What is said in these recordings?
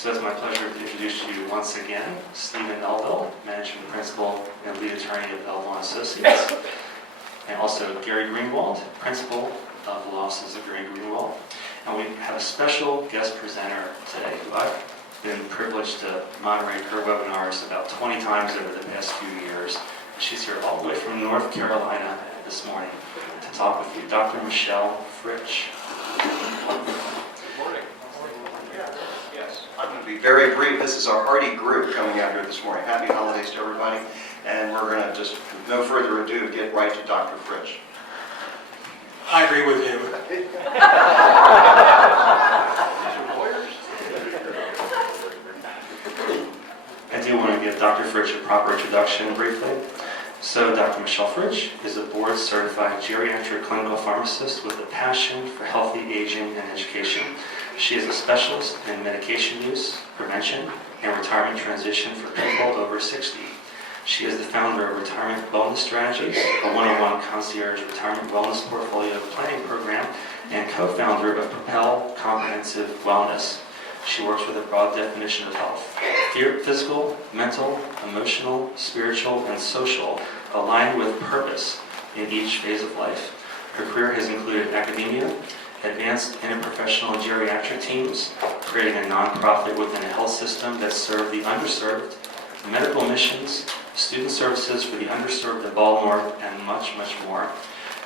So it's my pleasure to introduce you once again, Stephen Elville, Managing Principal and Lead Attorney of Elville Associates, and also Gary Greenwald, Principal of the Law Offices of Gary Greenwald. And we have a special guest presenter today who I've been privileged to moderate her webinars about 20 times over the past few years. She's here all the way from North Carolina this morning to talk with you, Dr. Michelle Fritsch. I'm going to be very brief. This is our hearty group coming out here this morning. Happy holidays to everybody. And we're going to just, with no further ado, get right to Dr. Fritsch. I agree with him. I do want to give Dr. Fritsch a proper introduction briefly. So Dr. Michelle Fritsch is a board-certified geriatric clinical pharmacist with a passion for healthy aging and education. She is a specialist in medication use, prevention, and retirement transition for people over 60. She is the founder of Retirement Wellness Strategies, a one-on-one concierge retirement wellness portfolio planning program, and co-founder of Propel Comprehensive Wellness. She works with a broad definition of health: physical, mental, emotional, spiritual, and social, aligned with purpose in each phase of life. Her career has included academia, advanced interprofessional geriatric teams, creating a nonprofit within a health system that served the underserved, medical missions, student services for the underserved in Baltimore, and much, much more.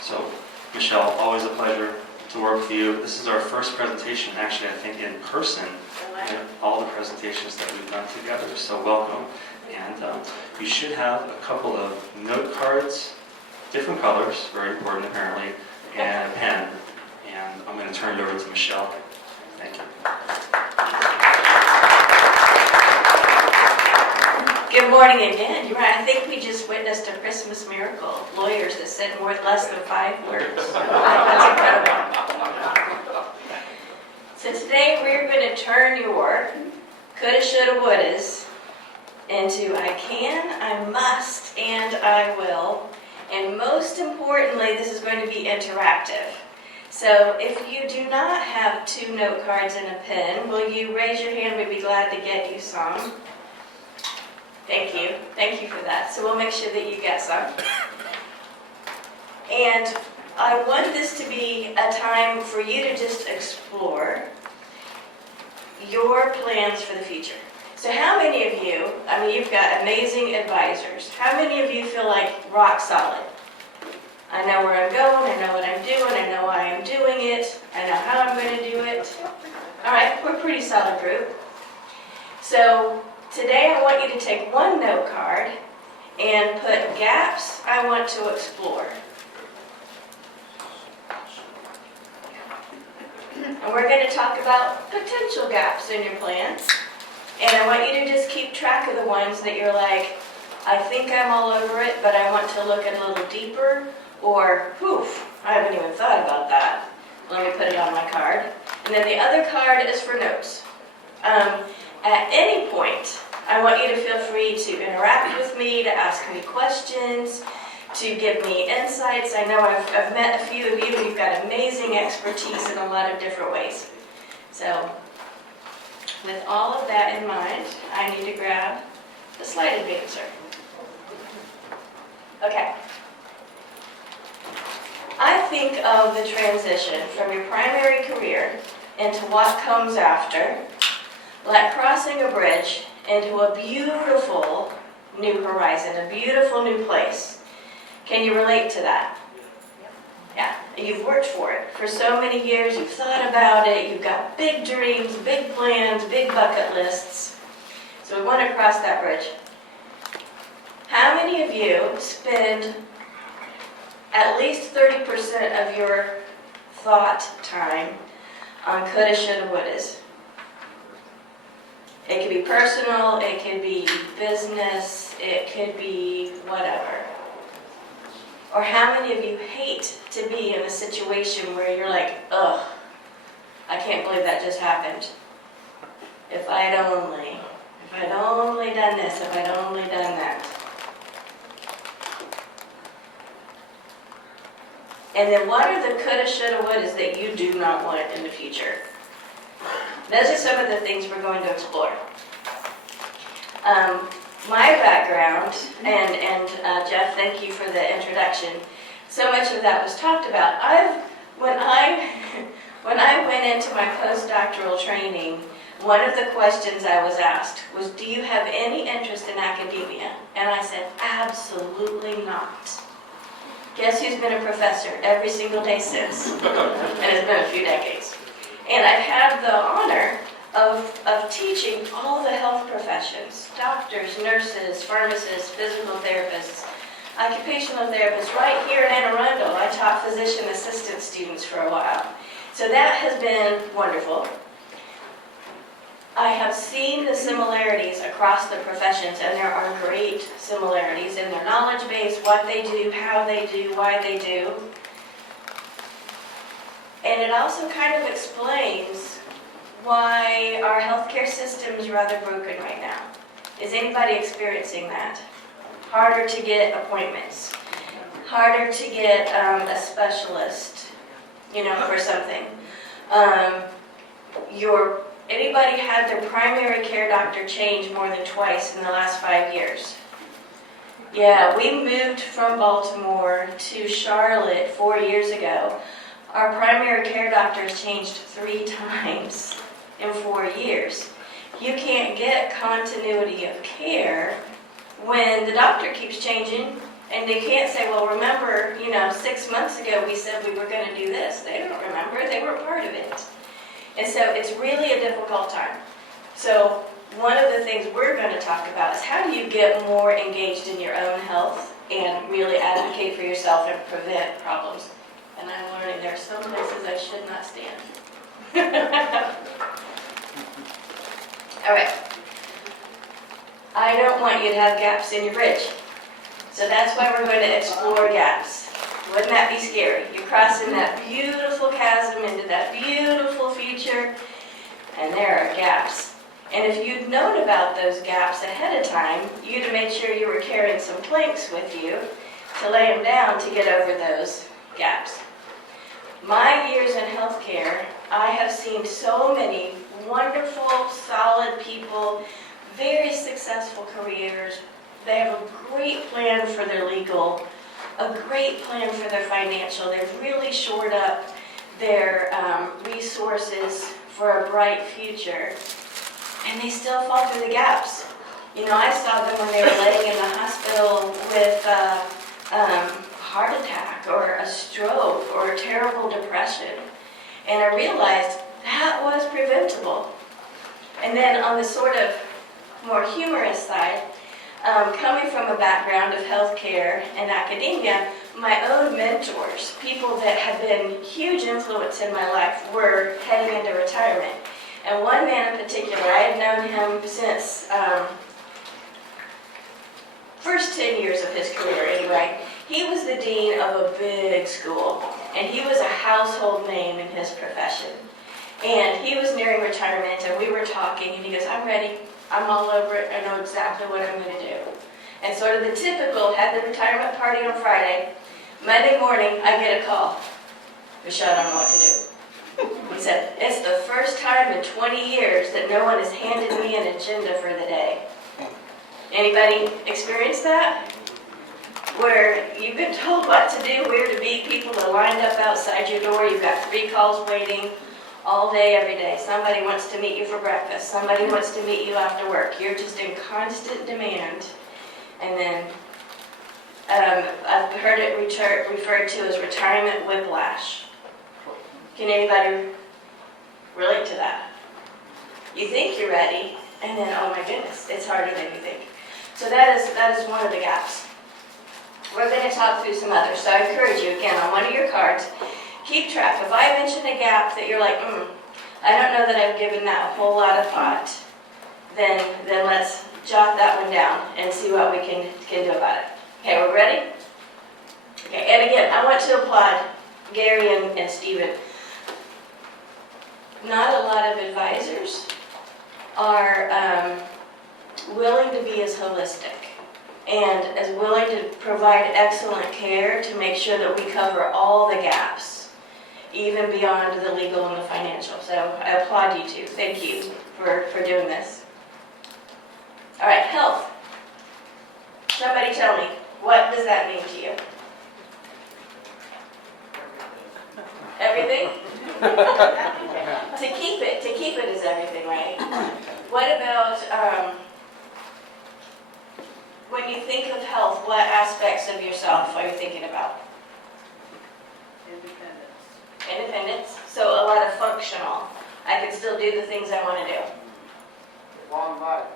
So, Michelle, always a pleasure to work with you. This is our first presentation, actually, I think, in person, in all the presentations that we've done together. So welcome. And you should have a couple of note cards, different colors, very important apparently, and a pen. And I'm going to turn it over to Michelle. Thank you. Good morning again. You're right. I think we just witnessed a Christmas miracle. Lawyers that said less than 5 words. That's incredible. So today we're going to turn your coulda, shoulda, wouldas into I can, I must, and I will. And most importantly, this is going to be interactive. So if you do not have 2 note cards and a pen, will you raise your hand? We'd be glad to get you some. Thank you. Thank you for that. So we'll make sure that you get some. And I want this to be a time for you to just explore your plans for the future. So how many of you, you've got amazing advisors. How many of you feel like rock solid? I know where I'm going, I know what I'm doing, I know why I'm doing it, I know how I'm going to do it. All right, we're a pretty solid group. So today I want you to take 1 note card and put gaps I want to explore. And we're going to talk about potential gaps in your plan. And I want you to just keep track of the ones that you're like, I think I'm all over it, but I want to look a little deeper. Or, poof, I haven't even thought about that. Let me put it on my card. And then the other card is for notes. At any point, I want you to feel free to interact with me, to ask me questions, to give me insights. I know I've met a few of you, and you've got amazing expertise in a lot of different ways. So, with all of that in mind, I need to grab the slide advancer. Okay. I think of the transition from your primary career into what comes after, like crossing a bridge into a beautiful new horizon, a beautiful new place. Can you relate to that? Yeah, you've worked for it for so many years, you've thought about it, you've got big dreams, big plans, big bucket lists. So we want to cross that bridge. How many of you spend at least 30% of your thought time on coulda, shoulda, wouldas? It could be personal, it could be business, it could be whatever. Or how many of you hate to be in a situation where you're like, ugh, I can't believe that just happened. If I'd only done this, if I'd only done that. And then what are the coulda, shoulda, wouldas that you do not want in the future? Those are some of the things we're going to explore. My background, and Jeff, thank you for the introduction. So much of that was talked about. When I went into my postdoctoral training, one of the questions I was asked was, do you have any interest in academia? And I said, absolutely not. Guess who's been a professor every single day since? And it's been a few decades. And I've had the honor of teaching all the health professions, doctors, nurses, pharmacists, physical therapists, occupational therapists, right here in Arundel. I taught physician assistant students for a while. So that has been wonderful. I have seen the similarities across the professions, and there are great similarities in their knowledge base, what they do, how they do, why they do. And it also kind of explains why our healthcare system is rather broken right now. Is anybody experiencing that? Harder to get appointments, harder to get a specialist, for something. Anybody had their primary care doctor change more than twice in the last 5 years? Yeah, we moved from Baltimore to Charlotte 4 years ago. Our primary care doctors changed 3 times in 4 years. You can't get continuity of care when the doctor keeps changing, and they can't say, well, remember, 6 months ago we said we were going to do this. They don't remember. They weren't part of it. And so it's really a difficult time. So one of the things we're going to talk about is how do you get more engaged in your own health and really advocate for yourself and prevent problems. And I'm learning there are some places I should not stand. All right. I don't want you to have gaps in your bridge. So that's why we're going to explore gaps. Wouldn't that be scary? You're crossing that beautiful chasm into that beautiful future, and there are gaps. And if you'd known about those gaps ahead of time, you'd have made sure you were carrying some planks with you to lay them down to get over those gaps. My years in healthcare, I have seen so many wonderful, solid people, very successful careers. They have a great plan for their legal, a great plan for their financial. They've really shored up their resources for a bright future, and they still fall through the gaps. I saw them when they were laying in the hospital with a heart attack or a stroke or a terrible depression, and I realized that was preventable. And then on the sort of more humorous side, coming from a background of healthcare and academia, my own mentors, people that have been huge influence in my life, were heading into retirement. And one man in particular, I had known him since first 10 years of his career anyway. He was the dean of a big school, and he was a household name in his profession. And he was nearing retirement, and we were talking, and he goes, I'm ready. I'm all over it. I know exactly what I'm going to do. And sort of the typical, had the retirement party on Friday. Monday morning, I get a call. Michelle, I don't know what to do. He said, it's the first time in 20 years that no one has handed me an agenda for the day. Anybody experience that? Where you've been told what to do, where to be, people are lined up outside your door, you've got 3 calls waiting. All day, every day. Somebody wants to meet you for breakfast. Somebody wants to meet you after work. You're just in constant demand. And then I've heard it referred to as retirement whiplash. Can anybody relate to that? You think you're ready, and then, oh my goodness, it's harder than you think. So that is one of the gaps. We're going to talk through some others, so I encourage you, again, on one of your cards, keep track. If I mention a gap that you're like, I don't know that I've given that a whole lot of thought, then let's jot that one down and see what we can do about it. Okay, we're ready? Okay, and again, I want to applaud Gary and Stephen. Not a lot of advisors are willing to be as holistic and as willing to provide excellent care to make sure that we cover all the gaps, even beyond the legal and the financial. So I applaud you too. Thank you for doing this. All right, health. Somebody tell me, what does that mean to you? Everything? To keep it is everything, right? What about, when you think of health, what aspects of yourself are you thinking about? Independence. So a lot of functional. I can still do the things I want to do. Long life.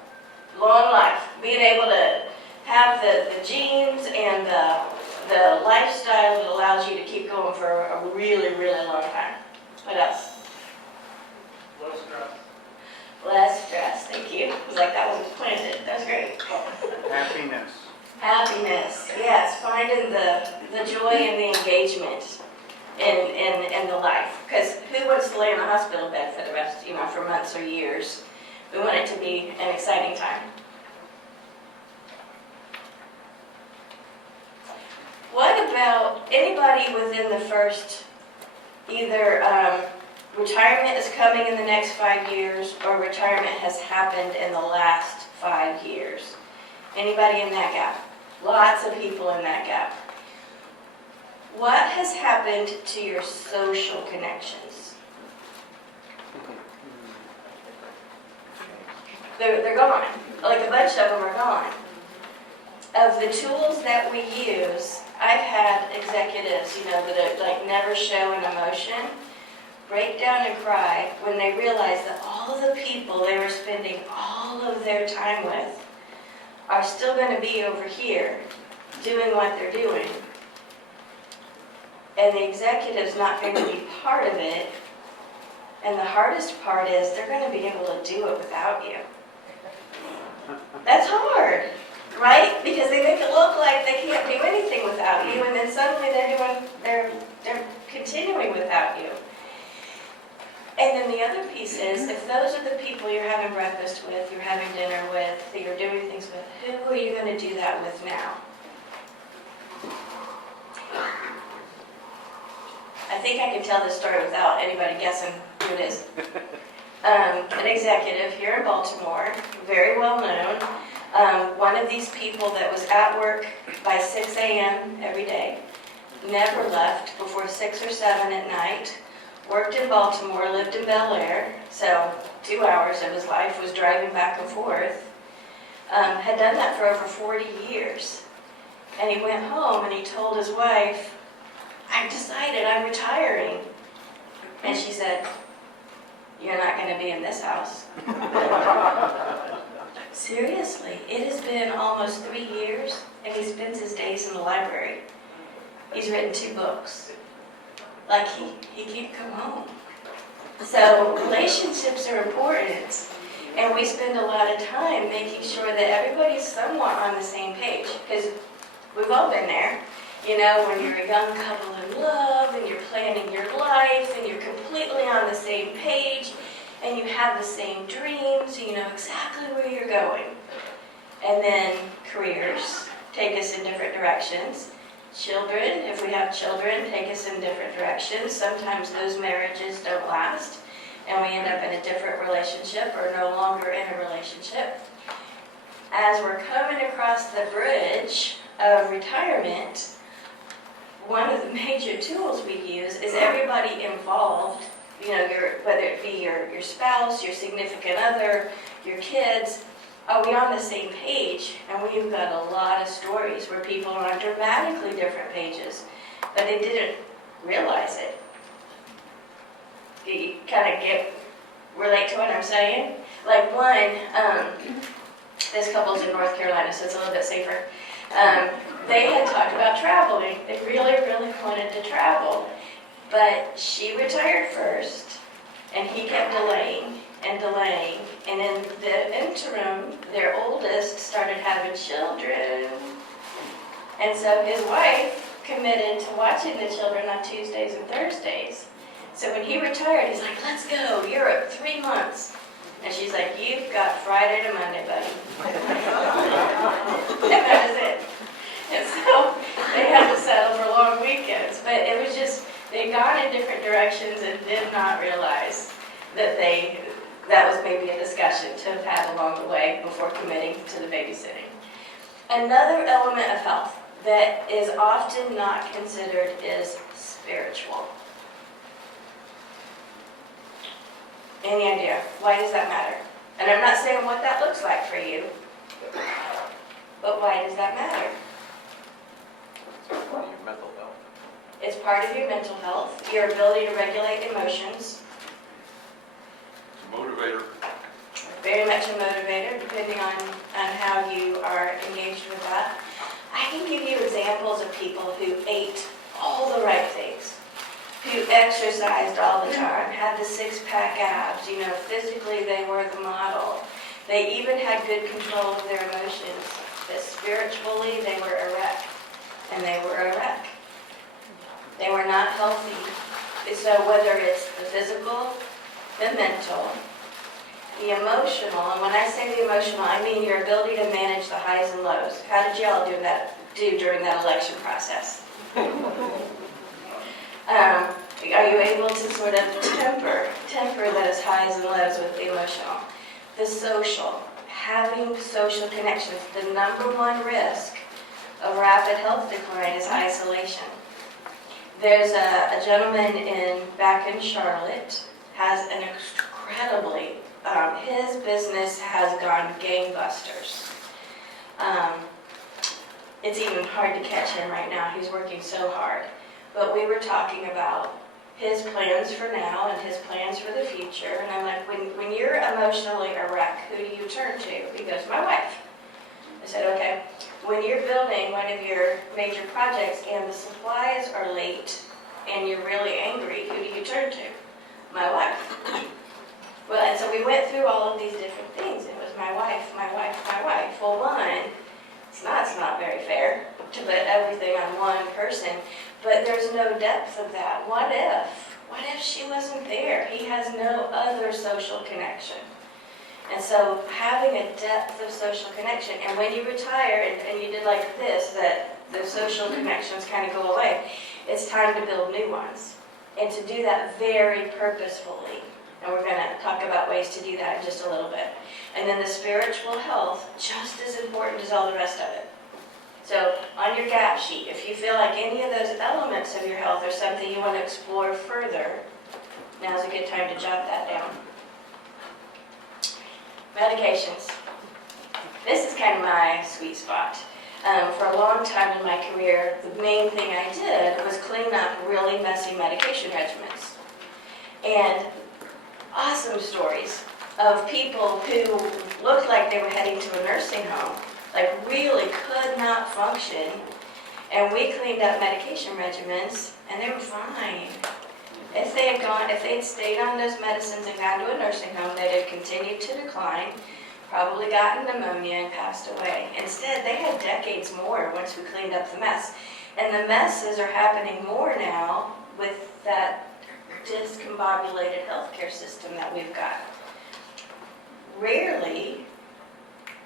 Long life. Being able to have the genes and the lifestyle that allows you to keep going for a really, really long time. What else? Low stress. Less stress. Thank you. It was like that was planted. That was great. Happiness. Happiness. Yes. Finding the joy and the engagement in the life. Because who wants to lay in a hospital bed for the rest, for months or years? We want it to be an exciting time. What about anybody within the first, either retirement is coming in the next 5 years or retirement has happened in the last 5 years? Anybody in that gap? Lots of people in that gap. What has happened to your social connections? They're gone. Like a bunch of them are gone. Of the tools that we use, I've had executives, that like never show an emotion, break down and cry when they realize that all of the people they were spending all of their time with are still going to be over here doing what they're doing. And the executive's not going to be part of it. And the hardest part is they're going to be able to do it without you. That's hard, right? Because they make it look like they can't do anything without you, and then suddenly they're continuing without you. And then the other piece is, if those are the people you're having breakfast with, you're having dinner with, that you're doing things with, who are you going to do that with now? I think I can tell this story without anybody guessing who it is. An executive here in Baltimore, very well known. One of these people that was at work by 6 a.m. every day, never left before 6 or 7 at night, worked in Baltimore, lived in Bel Air, so 2 hours of his life was driving back and forth. Had done that for over 40 years. And he went home and he told his wife, "I've decided I'm retiring." And she said, "You're not going to be in this house." Seriously, it has been almost 3 years, and he spends his days in the library. He's written 2 books. Like, he can't come home. So relationships are important, and we spend a lot of time making sure that everybody's somewhat on the same page, because we've all been there. When you're a young couple in love, and you're planning your life, and you're completely on the same page, and you have the same dreams, you know exactly where you're going. And then careers take us in different directions. Children, if we have children, take us in different directions. Sometimes those marriages don't last, and we end up in a different relationship or no longer in a relationship. As we're coming across the bridge of retirement, one of the major tools we use is everybody involved, whether it be your spouse, your significant other, your kids. Are we on the same page? And we've got a lot of stories where people are on dramatically different pages, but they didn't realize it. Do you kind of relate to what I'm saying? Like one, This couple's in North Carolina, so it's a little bit safer. They had talked about traveling. They really, really wanted to travel. But she retired first, and he kept delaying and delaying. And in the interim, their oldest started having children. And so his wife committed to watching the children on Tuesdays and Thursdays. So when he retired, he's like, let's go, Europe, 3 months. And she's like, you've got Friday to Monday, buddy. And that was it. And so they had to settle for long weekends. But it was just, they'd gone in different directions and did not realize that that was maybe a discussion to have had along the way before committing to the babysitting. Another element of health that is often not considered is spiritual. Any idea? Why does that matter? And I'm not saying what that looks like for you, but why does that matter? Your mental health. It's part of your mental health, your ability to regulate emotions. It's a motivator. Very much a motivator, depending on how you are engaged with that. I can give you examples of people who ate all the right things, who exercised all the time, had the six-pack abs, physically they were the model. They even had good control of their emotions, but spiritually they were a wreck, and they were a wreck. They were not healthy. So whether it's the physical, the mental, the emotional, and when I say the emotional, I mean your ability to manage the highs and lows. How did y'all do during that election process? Are you able to sort of temper those highs and lows with the emotional? The social, having social connections. The number one risk of rapid health decline is isolation. There's a gentleman back in Charlotte, has an incredibly, his business has gone gangbusters. It's even hard to catch him right now. He's working so hard. But we were talking about his plans for now and his plans for the future. And I'm like, when you're emotionally a wreck, who do you turn to? He goes, my wife. I said, okay. When you're building one of your major projects and the supplies are late and you're really angry, who do you turn to? My wife. Well, and so we went through all of these different things. It was my wife, my wife, my wife. Well, one, it's not very fair to put everything on one person, but there's no depth of that. What if she wasn't there? He has no other social connection. And so having a depth of social connection, and when you retire and you did like this, that the social connections kind of go away, it's time to build new ones. And to do that very purposefully. And we're going to talk about ways to do that in just a little bit. And then the spiritual health, just as important as all the rest of it. So on your gap sheet, if you feel like any of those elements of your health are something you want to explore further, now's a good time to jot that down. Medications. This is kind of my sweet spot. For a long time in my career, the main thing I did was clean up really messy medication regimens. And awesome stories of people who looked like they were heading to a nursing home, like really could not function. And we cleaned up medication regimens, and they were fine. If they had stayed on those medicines and gone to a nursing home, they'd have continued to decline, probably gotten pneumonia and passed away. Instead, they had decades more once we cleaned up the mess. And the messes are happening more now with that discombobulated healthcare system that we've got. Rarely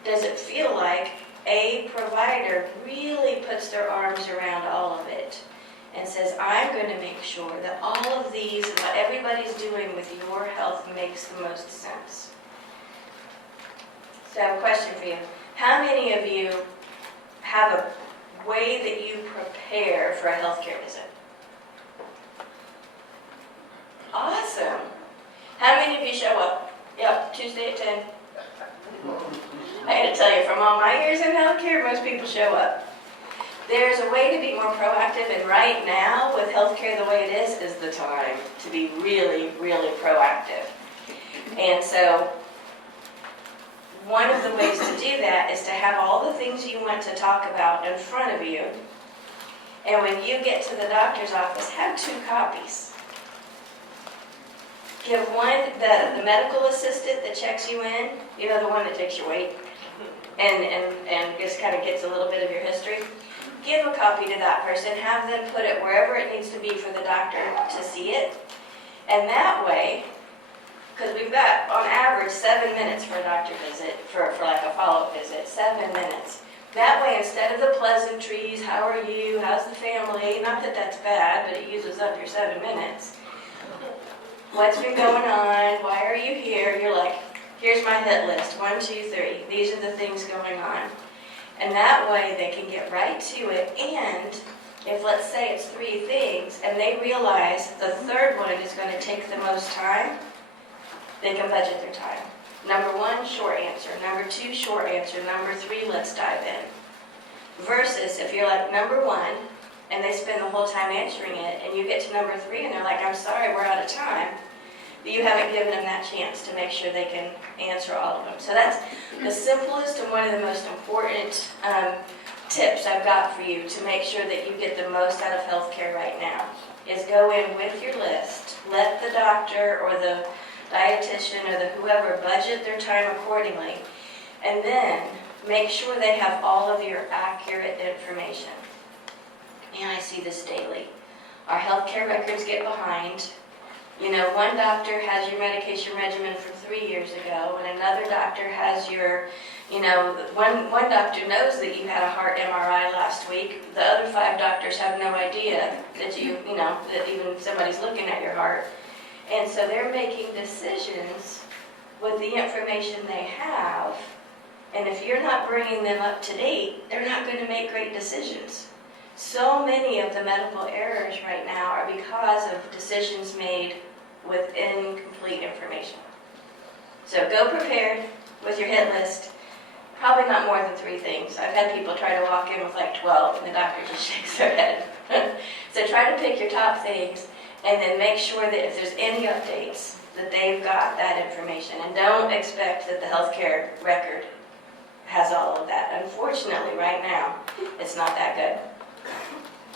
does it feel like a provider really puts their arms around all of it and says, I'm going to make sure that all of these and what everybody's doing with your health makes the most sense. So I have a question for you. How many of you have a way that you prepare for a healthcare visit? Awesome. How many of you show up? Yep, Tuesday at 10. I got to tell you, from all my years in healthcare, most people show up. There's a way to be more proactive, and right now, with healthcare the way it is the time to be really, really proactive. And so, one of the ways to do that is to have all the things you want to talk about in front of you. And when you get to the doctor's office, have 2 copies. Give one, the medical assistant that checks you in, you know, the one that takes your weight and just kind of gets a little bit of your history. Give a copy to that person, have them put it wherever it needs to be for the doctor to see it. And that way, because we've got, on average, 7 minutes for a doctor visit, for like a follow-up visit, 7 minutes. That way, instead of the pleasantries, how are you, how's the family, not that that's bad, but it uses up your 7 minutes. What's been going on, why are you here? You're like, here's my hit list, 1, 2, 3. These are the things going on. And that way, they can get right to it, and if, let's say, it's 3 things, and they realize the 3rd one is going to take the most time, they can budget their time. Number 1, short answer. Number 2, short answer. Number 3, let's dive in. Versus if you're like number 1, and they spend the whole time answering it, and you get to number 3, and they're like, I'm sorry, we're out of time. But you haven't given them that chance to make sure they can answer all of them. So that's the simplest and one of the most important tips I've got for you to make sure that you get the most out of healthcare right now, is go in with your list. Let the doctor or the dietitian or the whoever budget their time accordingly, and then make sure they have all of your accurate information. And I see this daily. Our healthcare records get behind. You know, one doctor has your medication regimen from 3 years ago, and another doctor has your, you know, one doctor knows that you had a heart MRI last week. The other 5 doctors have no idea that you know, that even somebody's looking at your heart. And so they're making decisions with the information they have, and if you're not bringing them up to date, they're not going to make great decisions. So many of the medical errors right now are because of decisions made with incomplete information. So go prepared with your hit list. Probably not more than 3 things. I've had people try to walk in with like 12, and the doctor just shakes their head. So try to pick your top things, and then make sure that if there's any updates, that they've got that information. And don't expect that the healthcare record has all of that. Unfortunately, right now, it's not that good.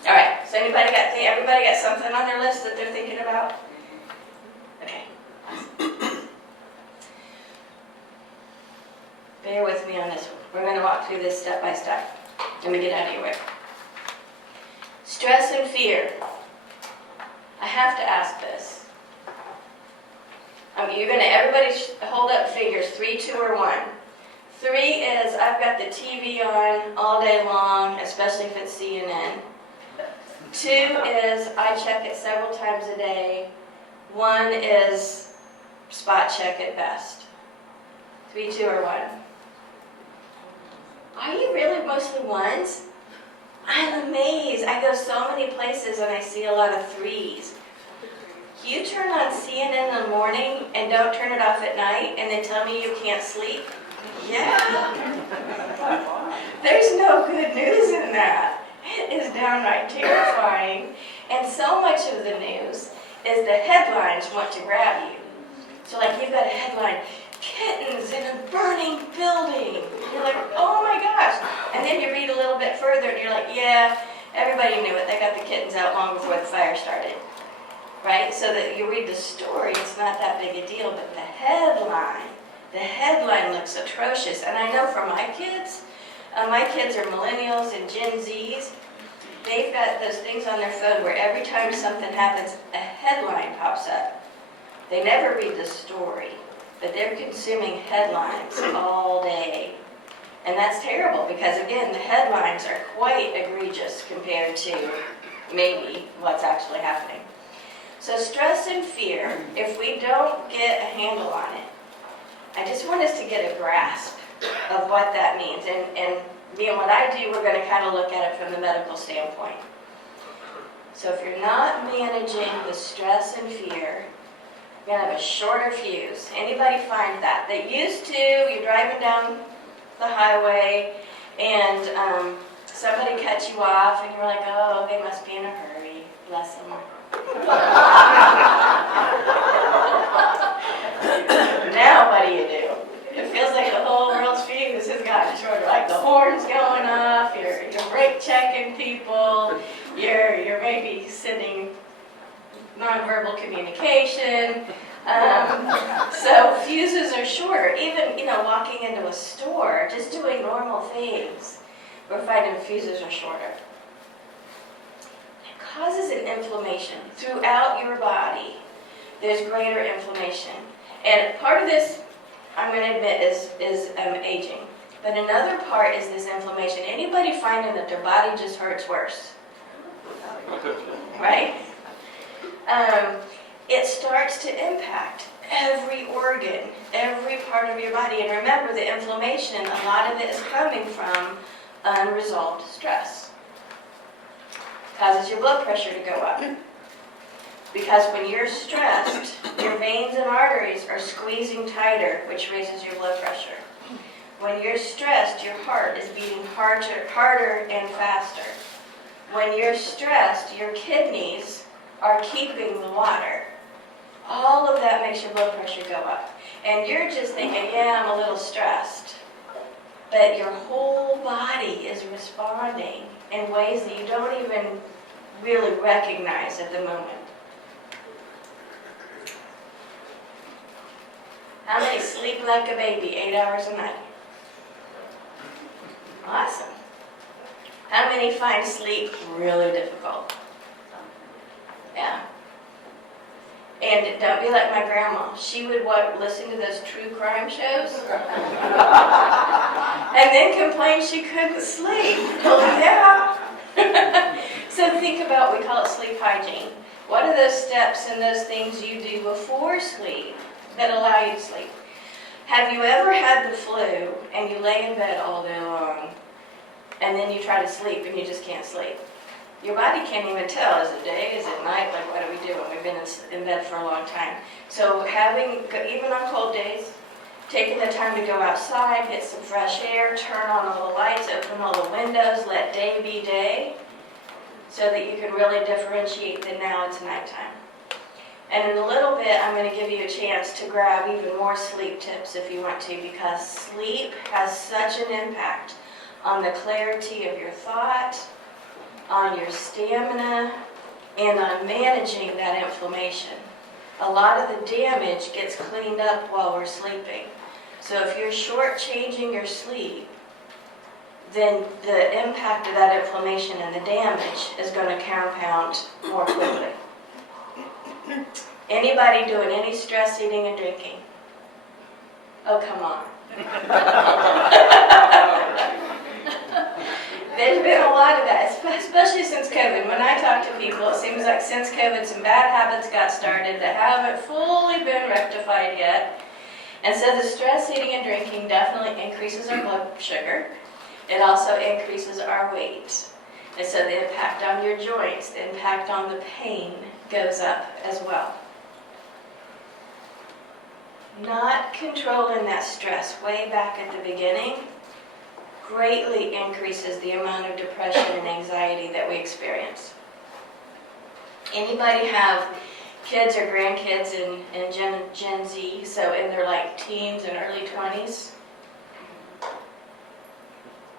All right, so everybody got something on their list that they're thinking about? Okay. Bear with me on this one. We're going to walk through this step by step. Let me get out of your way. Stress and fear. I have to ask this. Everybody hold up fingers, 3, 2, or 1. 3 is I've got the TV on all day long, especially if it's CNN. 2 is I check it several times a day. 1 is spot check at best. 3, 2, or 1. Are you really mostly 1s? I'm amazed. I go so many places and I see a lot of 3s. You turn on CNN in the morning and don't turn it off at night and then tell me you can't sleep? Yeah. There's no good news in that. It is downright terrifying. And so much of the news is the headlines want to grab you. So like you've got a headline, kittens in a burning building. You're like, oh my gosh. And then you read a little bit further and you're like, yeah, everybody knew it. They got the kittens out long before the fire started. Right? So that you read the story, it's not that big a deal, but the headline looks atrocious. And I know for my kids are millennials and Gen Zs. They've got those things on their phone where every time something happens, a headline pops up. They never read the story, but they're consuming headlines all day. And that's terrible because, again, the headlines are quite egregious compared to maybe what's actually happening. So stress and fear, if we don't get a handle on it, I just want us to get a grasp of what that means. And me and what I do, we're going to kind of look at it from the medical standpoint. So if you're not managing the stress and fear, you're going to have a shorter fuse. Anybody find that? They used to, you're driving down the highway and somebody cut you off and you're like, oh, they must be in a hurry. Bless them. Now what do? It feels like the whole horns going off, you're brake checking people, you're maybe sending nonverbal communication. So fuses are shorter. Even, walking into a store, just doing normal things, we're finding fuses are shorter. It causes an inflammation throughout your body. There's greater inflammation. And part of this, I'm going to admit, is aging. But another part is this inflammation. Anybody finding that their body just hurts worse? Right? It starts to impact every organ, every part of your body. And remember, the inflammation, a lot of it is coming from unresolved stress. Causes your blood pressure to go up. Because when you're stressed, your veins and arteries are squeezing tighter, which raises your blood pressure. When you're stressed, your heart is beating harder and faster. When you're stressed, your kidneys are keeping the water. All of that makes your blood pressure go up. And you're just thinking, yeah, I'm a little stressed. But your whole body is responding in ways that you don't even really recognize at the moment. How many sleep like a baby, 8 hours a night? Awesome. How many find sleep really difficult? Yeah. And don't be like my grandma. She would listen to those true crime shows and then complain she couldn't sleep. Well, yeah. So think about, we call it sleep hygiene. What are those steps and those things you do before sleep that allow you to sleep? Have you ever had the flu and you lay in bed all day long and then you try to sleep and you just can't sleep? Your body can't even tell, is it day, is it night, like what are we doing? We've been in bed for a long time. So even on cold days, taking the time to go outside, get some fresh air, turn on all the lights, open all the windows, let day be day, so that you can really differentiate that now it's nighttime. And in a little bit, I'm going to give you a chance to grab even more sleep tips if you want to, because sleep has such an impact on the clarity of your thought, on your stamina, and on managing that inflammation. A lot of the damage gets cleaned up while we're sleeping. So if you're shortchanging your sleep, then the impact of that inflammation and the damage is going to compound more quickly. Anybody doing any stress eating and drinking? Oh, come on. There's been a lot of that, especially since COVID. When I talk to people, it seems like since COVID, some bad habits got started that haven't fully been rectified yet. And so the stress eating and drinking definitely increases our blood sugar. It also increases our weight. And so the impact on your joints, the impact on the pain goes up as well. Not controlling that stress way back at the beginning greatly increases the amount of depression and anxiety that we experience. Anybody have kids or grandkids in Gen Z, so in their teens and early 20s?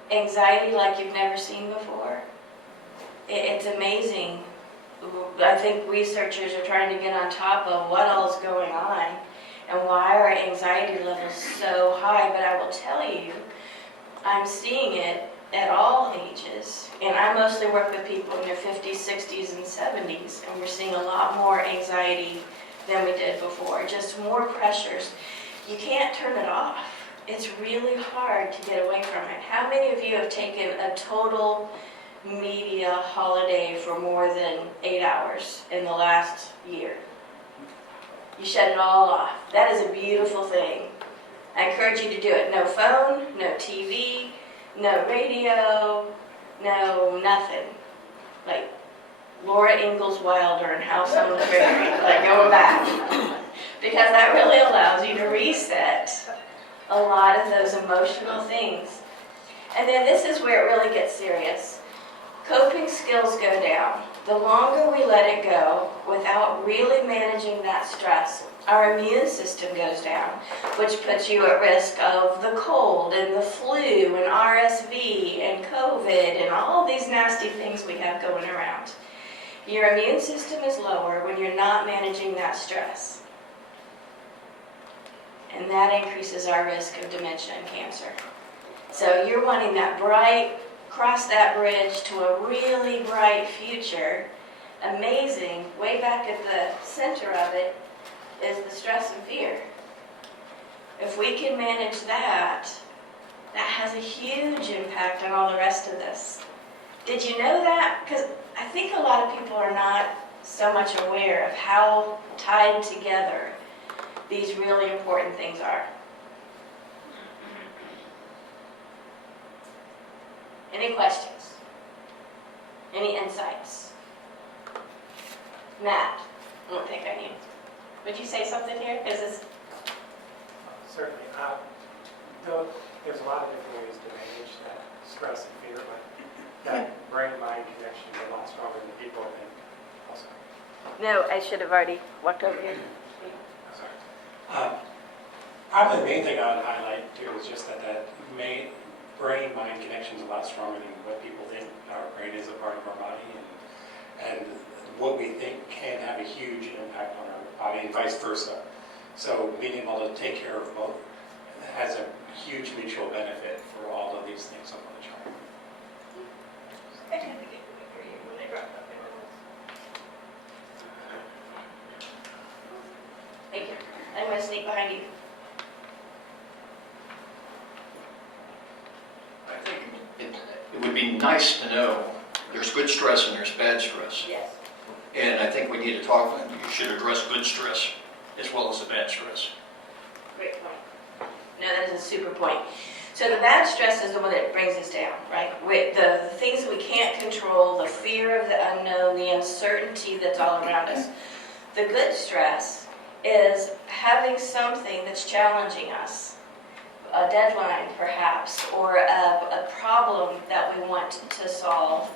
Anxiety like you've never seen before? It's amazing. I think researchers are trying to get on top of what all is going on and why are anxiety levels so high, but I will tell you, I'm seeing it at all ages, and I mostly work with people in their 50s, 60s, and 70s, and we're seeing a lot more anxiety than we did before, just more pressures. You can't turn it off. It's really hard to get away from it. How many of you have taken a total media holiday for more than 8 hours in the last year? You shut it all off. That is a beautiful thing. I encourage you to do it. No phone, no TV, no radio, no nothing. Like Laura Ingalls Wilder and House on the Prairie, going back. Because that really allows you to reset a lot of those emotional things. And then this is where it really gets serious. Coping skills go down. The longer we let it go without really managing that stress, our immune system goes down, which puts you at risk of the cold and the flu and RSV and COVID and all these nasty things we have going around. Your immune system is lower when you're not managing that stress. And that increases our risk of dementia and cancer. So you're wanting that bright, cross that bridge to a really bright future. Amazing, way back at the center of it is the stress and fear. If we can manage that, that has a huge impact on all the rest of this. Did you know that? Because I think a lot of people are not so much aware of how tied together these really important things are. Any questions? Any insights? Matt, I don't think I knew. Would you say something here? Because it's Certainly. There's a lot of different ways to manage that stress and fear, but that brain-mind connection is a lot stronger than people think also. no, I should have already walked over here. Sorry. Probably the main thing I would highlight too is just that brain-mind connection is a lot stronger than what people think. Our brain is a part of our body, and what we think can have a huge impact on our body and vice versa. So being able to take care of both has a huge mutual benefit for all of these things up on the chart. Thank you. I'm going to sneak behind you. I think it would be nice to know there's good stress and there's bad stress. Yes. And I think we need to talk, you should address good stress as well as the bad stress. Great point. No, that is a super point. So the bad stress is the one that brings us down, right? With the things we can't control, the fear of the unknown, the uncertainty that's all around us. The good stress is having something that's challenging us, a deadline perhaps, or a problem that we want to solve,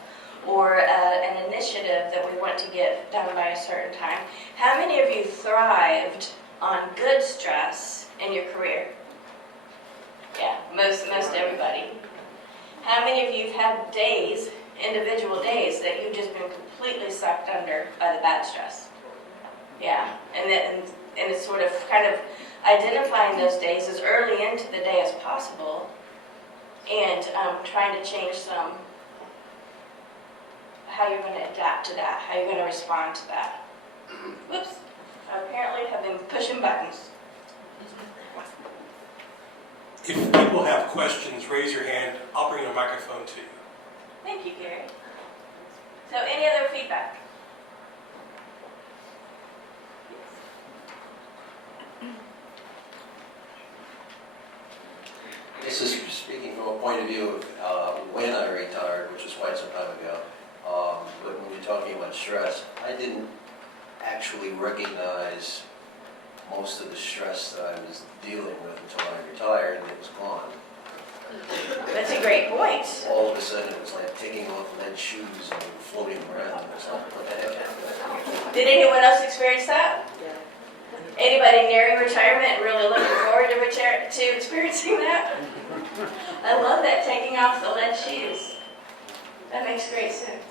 or an initiative that we want to get done by a certain time. How many of you thrived on good stress in your career? Yeah, most everybody. How many of you have had days, individual days, that you've just been completely sucked under by the bad stress? Yeah, and it's sort of kind of identifying those days as early into the day as possible, and trying to change how you're going to adapt to that, how you're going to respond to that. Whoops, I apparently have been pushing buttons. If people have questions, raise your hand. I'll bring a microphone to you. Thank you, Gary. So any other feedback? This is speaking from a point of view of when I retired, which was quite some time ago. But when you're talking about stress, I didn't actually recognize most of the stress that I was dealing with until I retired, and it was gone. That's a great point. All of a sudden, it was like taking off lead shoes and floating around. It was like, what the heck? Did anyone else experience that? Anybody nearing retirement really looking forward to experiencing that? I love that, taking off the lead shoes. That makes great sense.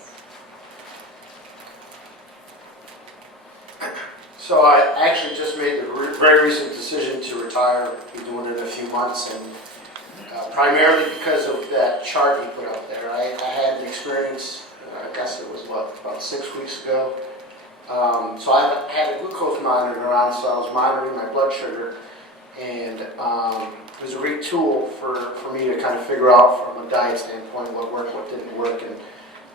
So I actually just made the very recent decision to retire. I'll be doing it in a few months, and primarily because of that chart you put up there. I had an experience, I guess it was about 6 weeks ago. So I had a glucose monitor around, so I was monitoring my blood sugar, and it was a great tool for me to kind of figure out from a diet standpoint what worked, what didn't work, and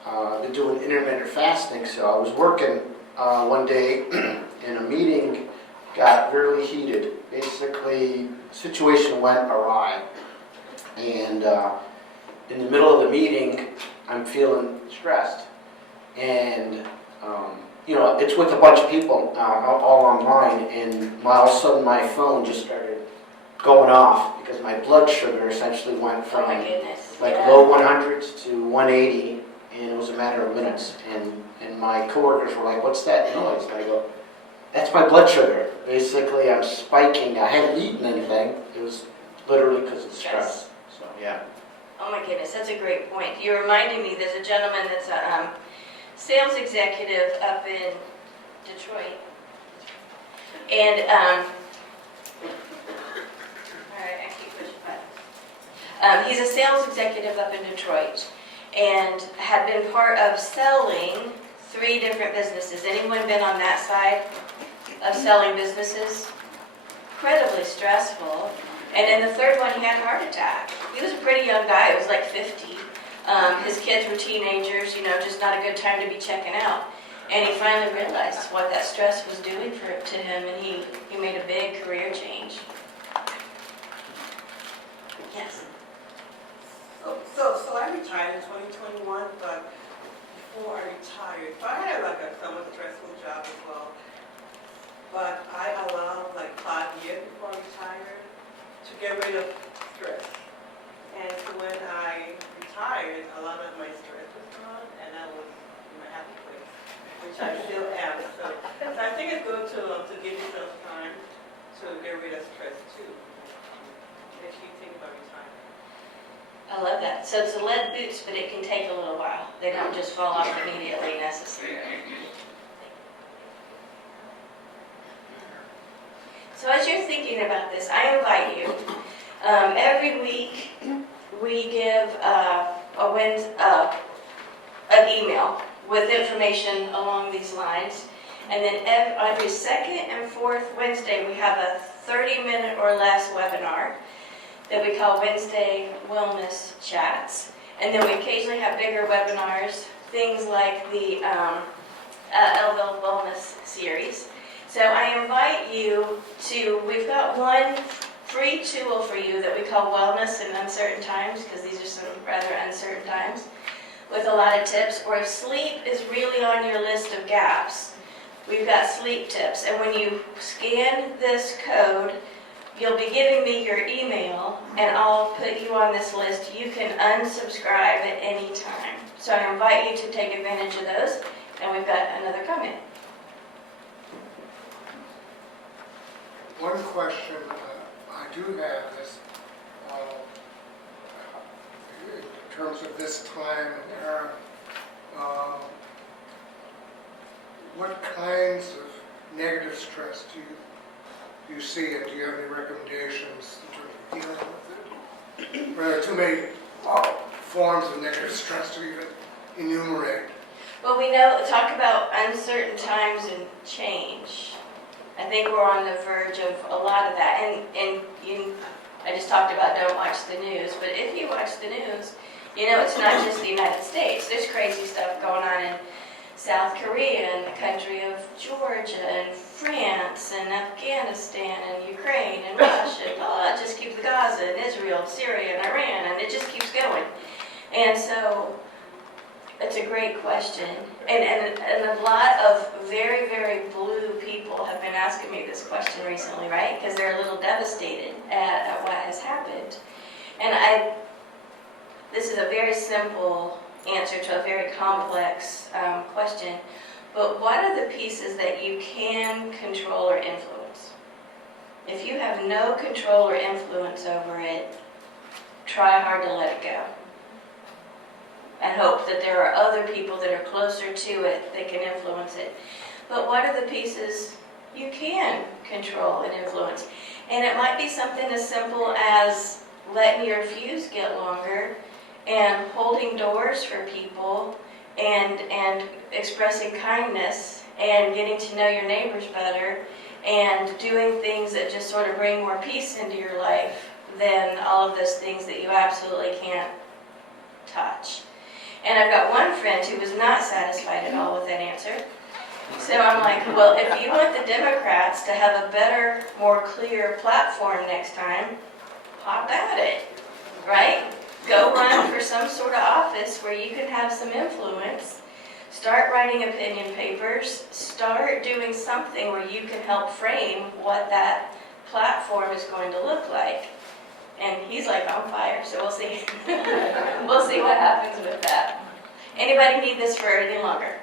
I've been doing intermittent fasting. So I was working one day, and a meeting got really heated. Basically, the situation went awry, and in the middle of the meeting, I'm feeling stressed, and it's with a bunch of people all online, and all of a sudden my phone just started going off because my blood sugar essentially went from Oh my goodness. like Yeah. low 100s to 180, and it was a matter of minutes. And my coworkers were like, "What's that noise?" And I go, That's my blood sugar. Basically, I'm spiking. I hadn't eaten anything. It was literally because of stress. So, yeah. Oh my goodness, that's a great point. You're reminding me, there's a gentleman that's a sales executive up in Detroit. And, all right, I keep pushing buttons. He's a sales executive up in Detroit and had been part of selling 3 different businesses. Anyone been on that side of selling businesses? Incredibly stressful. And in the third one, he had a heart attack. He was a pretty young guy. It was like 50. His kids were teenagers, just not a good time to be checking out. And he finally realized what that stress was doing to him, and he made a big career change. Yes. So I retired in 2021, but before I retired, so I had like a somewhat stressful job as well. But I allowed like 5 years before I retired to get rid of stress. And so when I retired, a lot of my stress was gone, and I was in a happy place, which I still am. So I think it's good to give yourself time to get rid of stress too. If you think about retiring. I love that. So it's the lead boots, but it can take a little while. They don't just fall off immediately necessarily. So as you're thinking about this, I invite you. Every week we give an email with information along these lines. And then every second and fourth Wednesday we have a 30-minute or less webinar that we call Wednesday Wellness Chats. And then we occasionally have bigger webinars, things like the Elville Wellness Series. So I invite you to, we've got one free tool for you that we call Wellness in Uncertain Times, because these are some rather uncertain times, with a lot of tips. Or if sleep is really on your list of gaps, we've got sleep tips. And when you scan this code, you'll be giving me your email, and I'll put you on this list. You can unsubscribe at any time. So I invite you to take advantage of those. And we've got another comment. One question I do have is, in terms of this time and era, what kinds of negative stress do you see, and do you have any recommendations in terms of dealing with it? Are there too many forms of negative stress to even enumerate? Well, talk about uncertain times and change. I think we're on the verge of a lot of that. And I just talked about don't watch the news, but if you watch the news, it's not just the United States. There's crazy stuff going on in South Korea and the country of Georgia and France and Afghanistan and Ukraine and Russia. It just keeps Gaza and Israel and Syria and Iran, and it just keeps going. And so it's a great question. And a lot of very, very blue people have been asking me this question recently, right? Because they're a little devastated at what has happened. And this is a very simple answer to a very complex question. But what are the pieces that you can control or influence? If you have no control or influence over it, try hard to let it go. And hope that there are other people that are closer to it that can influence it. But what are the pieces you can control and influence? And it might be something as simple as letting your fuse get longer and holding doors for people and expressing kindness and getting to know your neighbors better and doing things that just sort of bring more peace into your life than all of those things that you absolutely can't touch. And I've got one friend who was not satisfied at all with that answer. So I'm like, well, if you want the Democrats to have a better, more clear platform next time, hop at it, right? Go run for some sort of office where you can have some influence. Start writing opinion papers. Start doing something where you can help frame what that platform is going to look like. And he's like on fire, so we'll see. We'll see what happens with that. Anybody need this for any longer?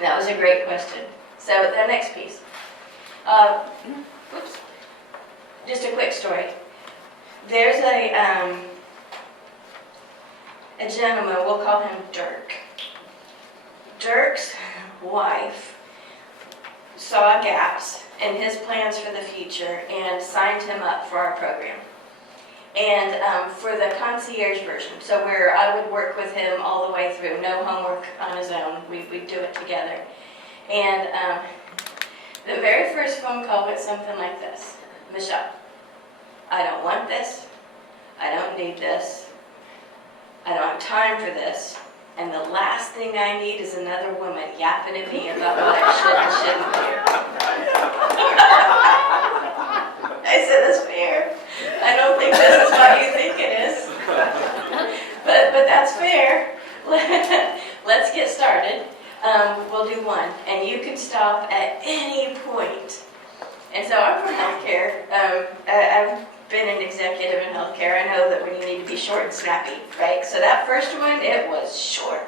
That was a great question. So the next piece. Whoops. Just a quick story. There's a gentleman, we'll call him Dirk. Dirk's wife saw gaps in his plans for the future and signed him up for our program. And for the concierge version, so where I would work with him all the way through, no homework on his own, we'd do it together. And the very first phone call went something like this: Michelle, I don't want this, I don't need this, I don't have time for this, and the last thing I need is another woman yapping at me about what I should and shouldn't do. I said, that's fair. I don't think this is what you think it is. But that's fair. Let's get started. We'll do one, and you can stop at any point. And so I'm from healthcare. I've been an executive in healthcare. I know that when you need to be short and snappy, right? So that first one, it was short,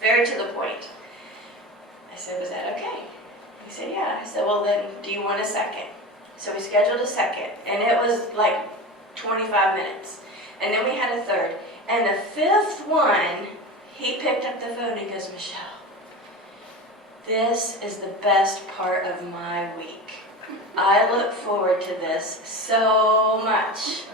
very to the point. I said, was that okay? He said, yeah. I said, well then, do you want a second? So we scheduled a second, and it was like 25 minutes. And then we had a third. And the fifth one, he picked up the phone and goes, Michelle, this is the best part of my week. I look forward to this so much.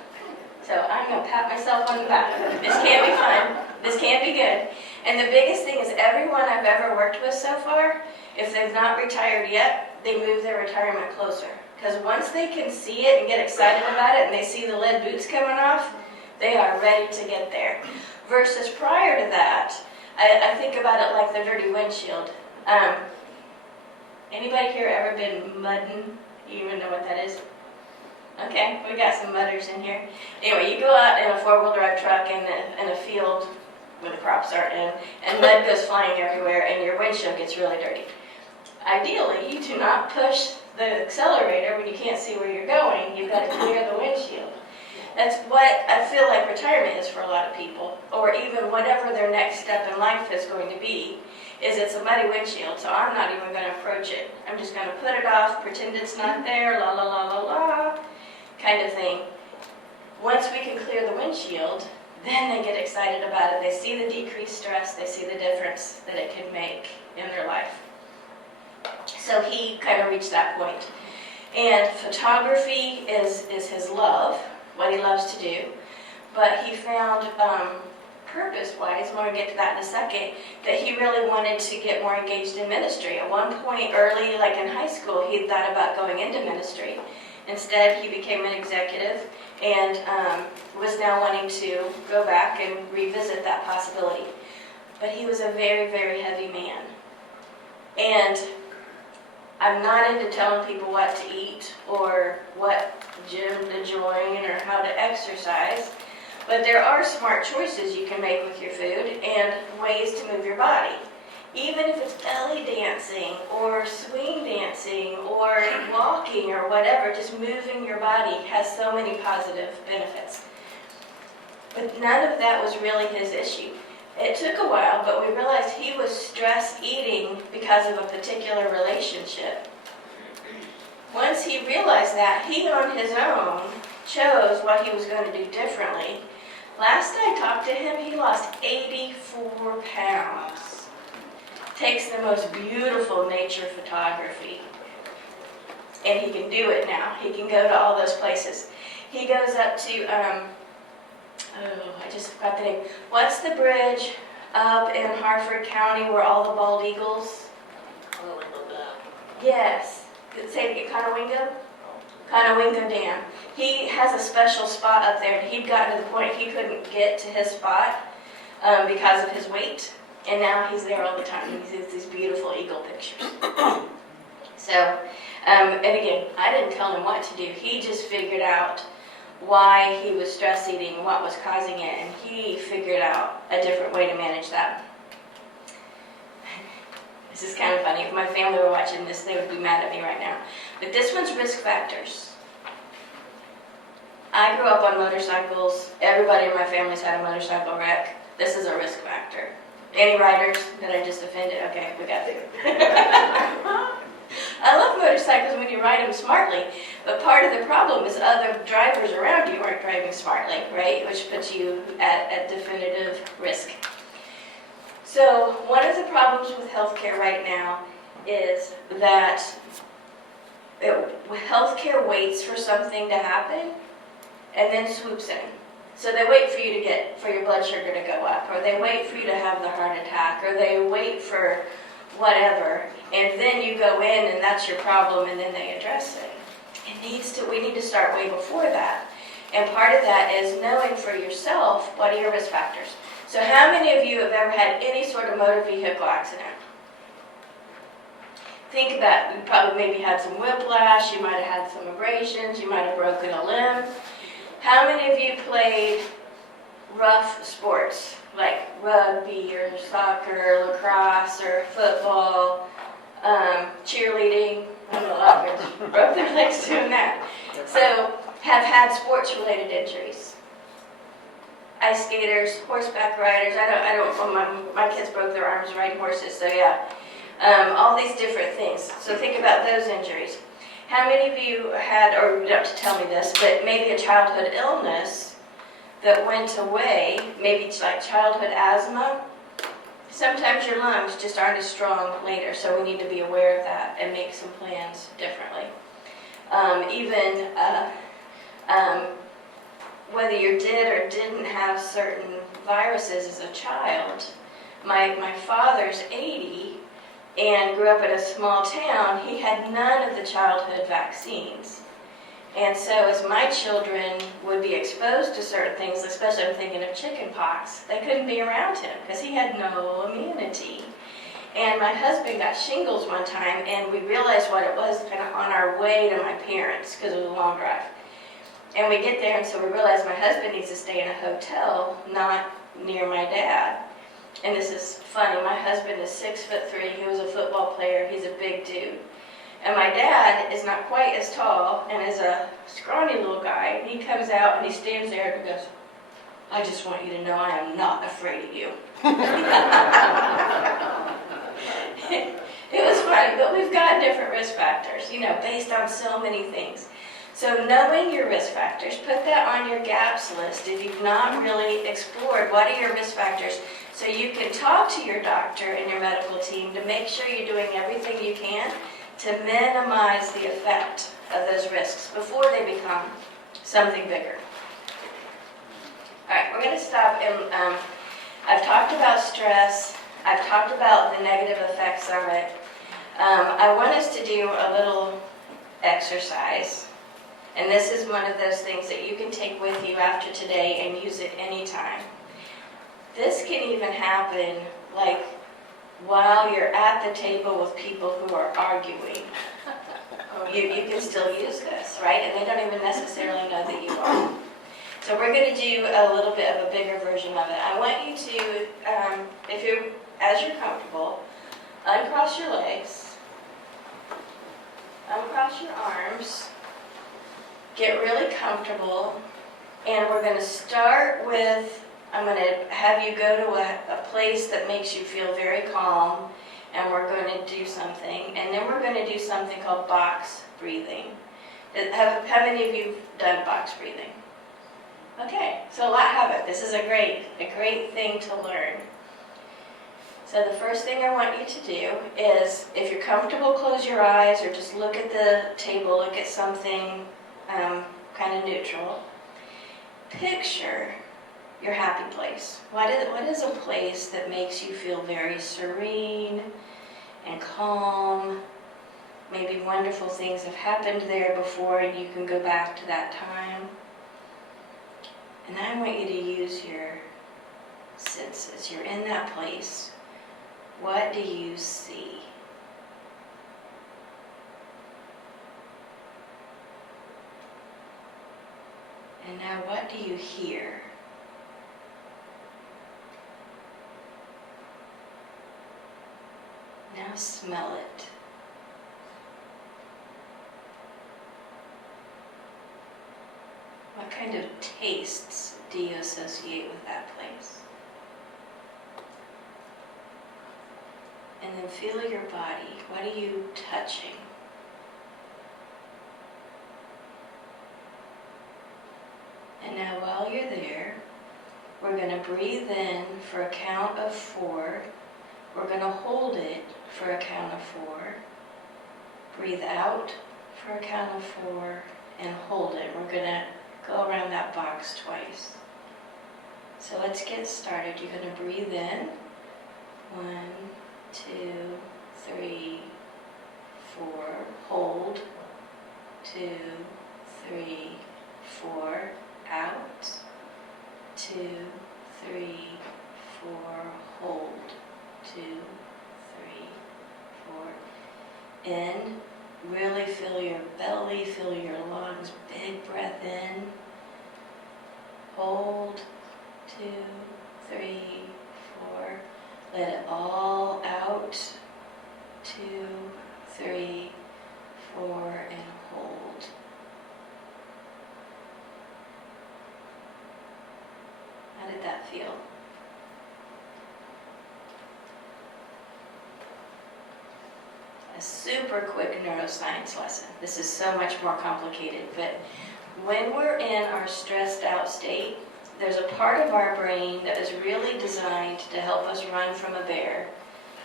So I'm going to pat myself on the back. This can't be fun. This can't be good. And the biggest thing is everyone I've ever worked with so far, if they've not retired yet, they move their retirement closer. Because once they can see it and get excited about it and they see the lead boots coming off, they are ready to get there. Versus prior to that, I think about it like the dirty windshield. Anybody here ever been mudding? You even know what that is? Okay, we got some mudders in here. Anyway, you go out in a four-wheel drive truck in a field where the crops aren't in, and mud goes flying everywhere, and your windshield gets really dirty. Ideally, you do not push the accelerator when you can't see where you're going. You've got to clear the windshield. That's what I feel like retirement is for a lot of people, or even whatever their next step in life is going to be, is it's a muddy windshield, so I'm not even going to approach it. I'm just going to put it off, pretend it's not there, la la la la la, kind of thing. Once we can clear the windshield, then they get excited about it. They see the decreased stress, they see the difference that it can make in their life. So he kind of reached that point. And photography is his love, what he loves to do. But he found, purpose-wise, when we get to that in a second, that he really wanted to get more engaged in ministry. At one point early, like in high school, he thought about going into ministry. Instead, he became an executive and was now wanting to go back and revisit that possibility. But he was a very, very heavy man. And I'm not into telling people what to eat or what gym to join or how to exercise, but there are smart choices you can make with your food and ways to move your body. Even if it's belly dancing or swing dancing or walking or whatever, just moving your body has so many positive benefits. But none of that was really his issue. It took a while, but we realized he was stress eating because of a particular relationship. Once he realized that, he on his own chose what he was going to do differently. Last I talked to him, he lost 84 pounds. Takes the most beautiful nature photography. And he can do it now. He can go to all those places. He goes up to, I just forgot the name. What's the bridge up in Harford County where all the bald eagles? Yes. Say it again, Conowingo? Conowingo Dam. He has a special spot up there, and he'd gotten to the point he couldn't get to his spot because of his weight, and now he's there all the time. He sees these beautiful eagle pictures. So, and again, I didn't tell him what to do. He just figured out why he was stress eating, what was causing it, and he figured out a different way to manage that. This is kind of funny. If my family were watching this, they would be mad at me right now. But this one's risk factors. I grew up on motorcycles. Everybody in my family's had a motorcycle wreck. This is a risk factor. Any riders that I just offended? Okay, we got it. I love motorcycles when you ride them smartly, but part of the problem is other drivers around you aren't driving smartly, right? Which puts you at definitive risk. So one of the problems with healthcare right now is that healthcare waits for something to happen and then swoops in. So they wait for you for your blood sugar to go up, or they wait for you to have the heart attack, or they wait for whatever, and then you go in and that's your problem, and then they address it. We need to start way before that. And part of that is knowing for yourself what are your risk factors. So how many of you have ever had any sort of motor vehicle accident? Think about it. You probably maybe had some whiplash, you might have had some abrasions, you might have broken a limb. How many of you played rough sports, like rugby or soccer, lacrosse or football, cheerleading? I know a lot of kids broke their legs doing that. So have had sports-related injuries. Ice skaters, horseback riders. My kids broke their arms riding horses, so yeah. All these different things. So think about those injuries. How many of you had, or you don't have to tell me this, but maybe a childhood illness that went away, maybe it's like childhood asthma? Sometimes your lungs just aren't as strong later, so we need to be aware of that and make some plans differently. Whether you did or didn't have certain viruses as a child, my father's 80 and grew up in a small town. He had none of the childhood vaccines. And so as my children would be exposed to certain things, especially I'm thinking of chicken pox, they couldn't be around him because he had no immunity. And my husband got shingles one time, and we realized what it was kind of on our way to my parents because it was a long drive. And we get there, and so we realize my husband needs to stay in a hotel, not near my dad. And this is funny, my husband is 6'3", he was a football player, he's a big dude. And my dad is not quite as tall and is a scrawny little guy. And he comes out and he stands there and goes, "I just want you to know I am not afraid of you." It was funny, but we've got different risk factors, based on so many things. So knowing your risk factors, put that on your gaps list if you've not really explored what are your risk factors, so you can talk to your doctor and your medical team to make sure you're doing everything you can to minimize the effect of those risks before they become something bigger. All right, we're going to stop, and I've talked about stress, I've talked about the negative effects of it. I want us to do a little exercise. And this is one of those things that you can take with you after today and use it anytime. This can even happen like while you're at the table with people who are arguing. You can still use this, right? And they don't even necessarily know that you are. So we're going to do a little bit of a bigger version of it. I want you to, as you're comfortable, uncross your legs, uncross your arms, get really comfortable, and we're going to start with, I'm going to have you go to a place that makes you feel very calm, and we're going to do something, and then we're going to do something called box breathing. Have many of you done box breathing? Okay, so a lot have it. This is a great thing to learn. So the first thing I want you to do is, if you're comfortable, close your eyes or just look at the table, look at something kind of neutral. Picture your happy place. What is a place that makes you feel very serene and calm? Maybe wonderful things have happened there before and you can go back to that time. And I want you to use your senses. You're in that place. What do you see? And now what do you hear? Now smell it. What kind of tastes do you associate with that place? And then feel your body. What are you touching? And now while you're there, we're going to breathe in for a count of 4. We're going to hold it for a count of 4. Breathe out for a count of 4 and hold it. We're going to go around that box twice. So let's get started. You're going to breathe in. 1, 2, 3, 4. Hold. 2, 3, 4. Out. 2, 3, 4. Hold. 2, 3, 4. In. Really feel your belly, feel your lungs. Big breath in. Hold. 2, 3, 4. Let it all out. 2, 3, 4, and hold. How did that feel? A super quick neuroscience lesson. This is so much more complicated, but when we're in our stressed out state, there's a part of our brain that is really designed to help us run from a bear.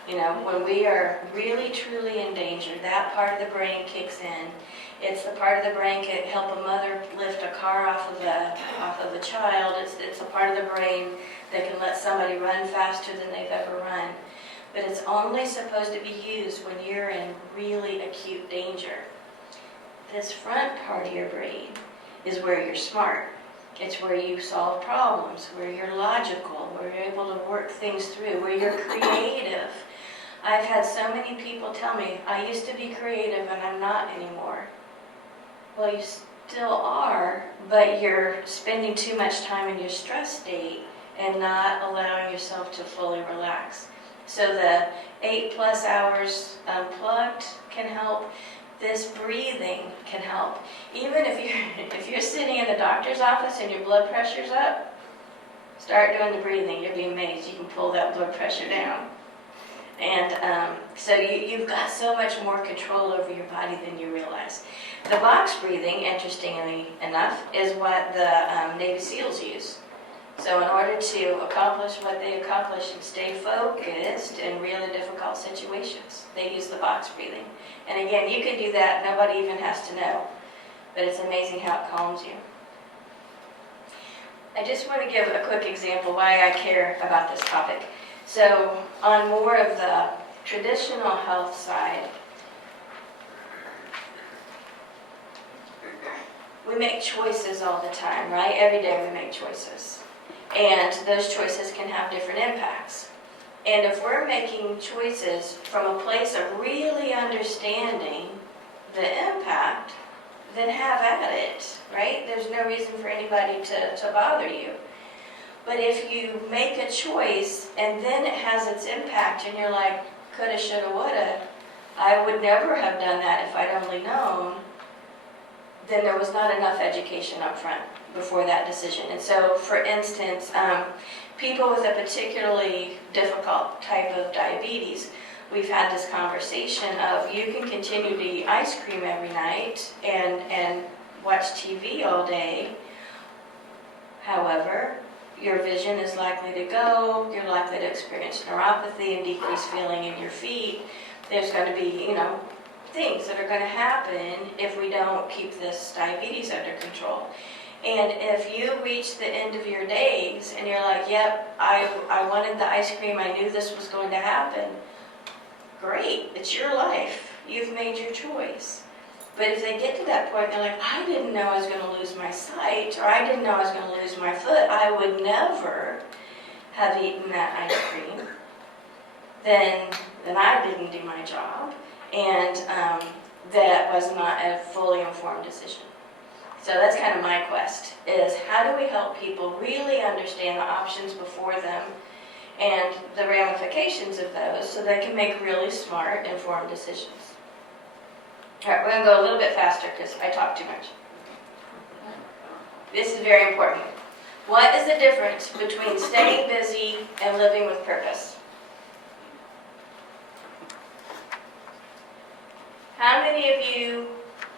You know, when we are really truly in danger, that part of the brain kicks in. It's the part of the brain that can help a mother lift a car off of a child. It's the part of the brain that can let somebody run faster than they've ever run. But it's only supposed to be used when you're in really acute danger. This front part of your brain is where you're smart. It's where you solve problems, where you're logical, where you're able to work things through, where you're creative. I've had so many people tell me, I used to be creative and I'm not anymore. Well, you still are, but you're spending too much time in your stress state and not allowing yourself to fully relax. So the 8+ hours unplugged can help. This breathing can help. Even if you're sitting in the doctor's office and your blood pressure's up, start doing the breathing. You'll be amazed. You can pull that blood pressure down. And so you've got so much more control over your body than you realize. The box breathing, interestingly enough, is what the Navy SEALs use. So in order to accomplish what they accomplish and stay focused in really difficult situations, they use the box breathing. And again, you can do that. Nobody even has to know. But it's amazing how it calms you. I just want to give a quick example why I care about this topic. So on more of the traditional health side, we make choices all the time, right? Every day we make choices. And those choices can have different impacts. And if we're making choices from a place of really understanding the impact, then have at it, right? There's no reason for anybody to bother you. But if you make a choice and then it has its impact and you're like, coulda, shoulda, woulda, I would never have done that if I'd only known, then there was not enough education up front before that decision. And so, for instance, people with a particularly difficult type of diabetes, we've had this conversation of you can continue to eat ice cream every night and watch TV all day. However, your vision is likely to go, you're likely to experience neuropathy and decreased feeling in your feet. There's going to be, things that are going to happen if we don't keep this diabetes under control. And if you reach the end of your days and you're like, yep, I wanted the ice cream, I knew this was going to happen, great, it's your life. You've made your choice. But if they get to that point, they're like, I didn't know I was going to lose my sight, or I didn't know I was going to lose my foot, I would never have eaten that ice cream, then I didn't do my job. And that was not a fully informed decision. So that's kind of my quest, is how do we help people really understand the options before them and the ramifications of those so they can make really smart, informed decisions. All right, we're going to go a little bit faster because I talk too much. This is very important. What is the difference between staying busy and living with purpose? many of you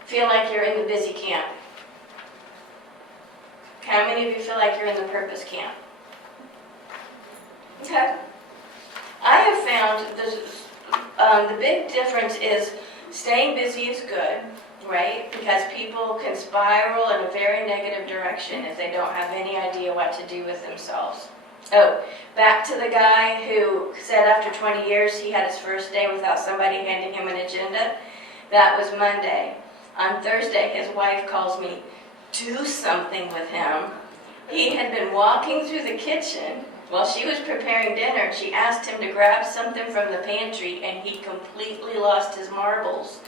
feel like you're in the busy camp? How many of you feel like you're in the purpose camp? Okay. I have found this, the big difference is staying busy is good, right? Because people can spiral in a very negative direction if they don't have any idea what to do with themselves. Oh, back to the guy who said after 20 years he had his first day without somebody handing him an agenda. That was Monday. On Thursday, his wife calls me, do something with him. He had been walking through the kitchen while she was preparing dinner, and she asked him to grab something from the pantry, and he completely lost his marbles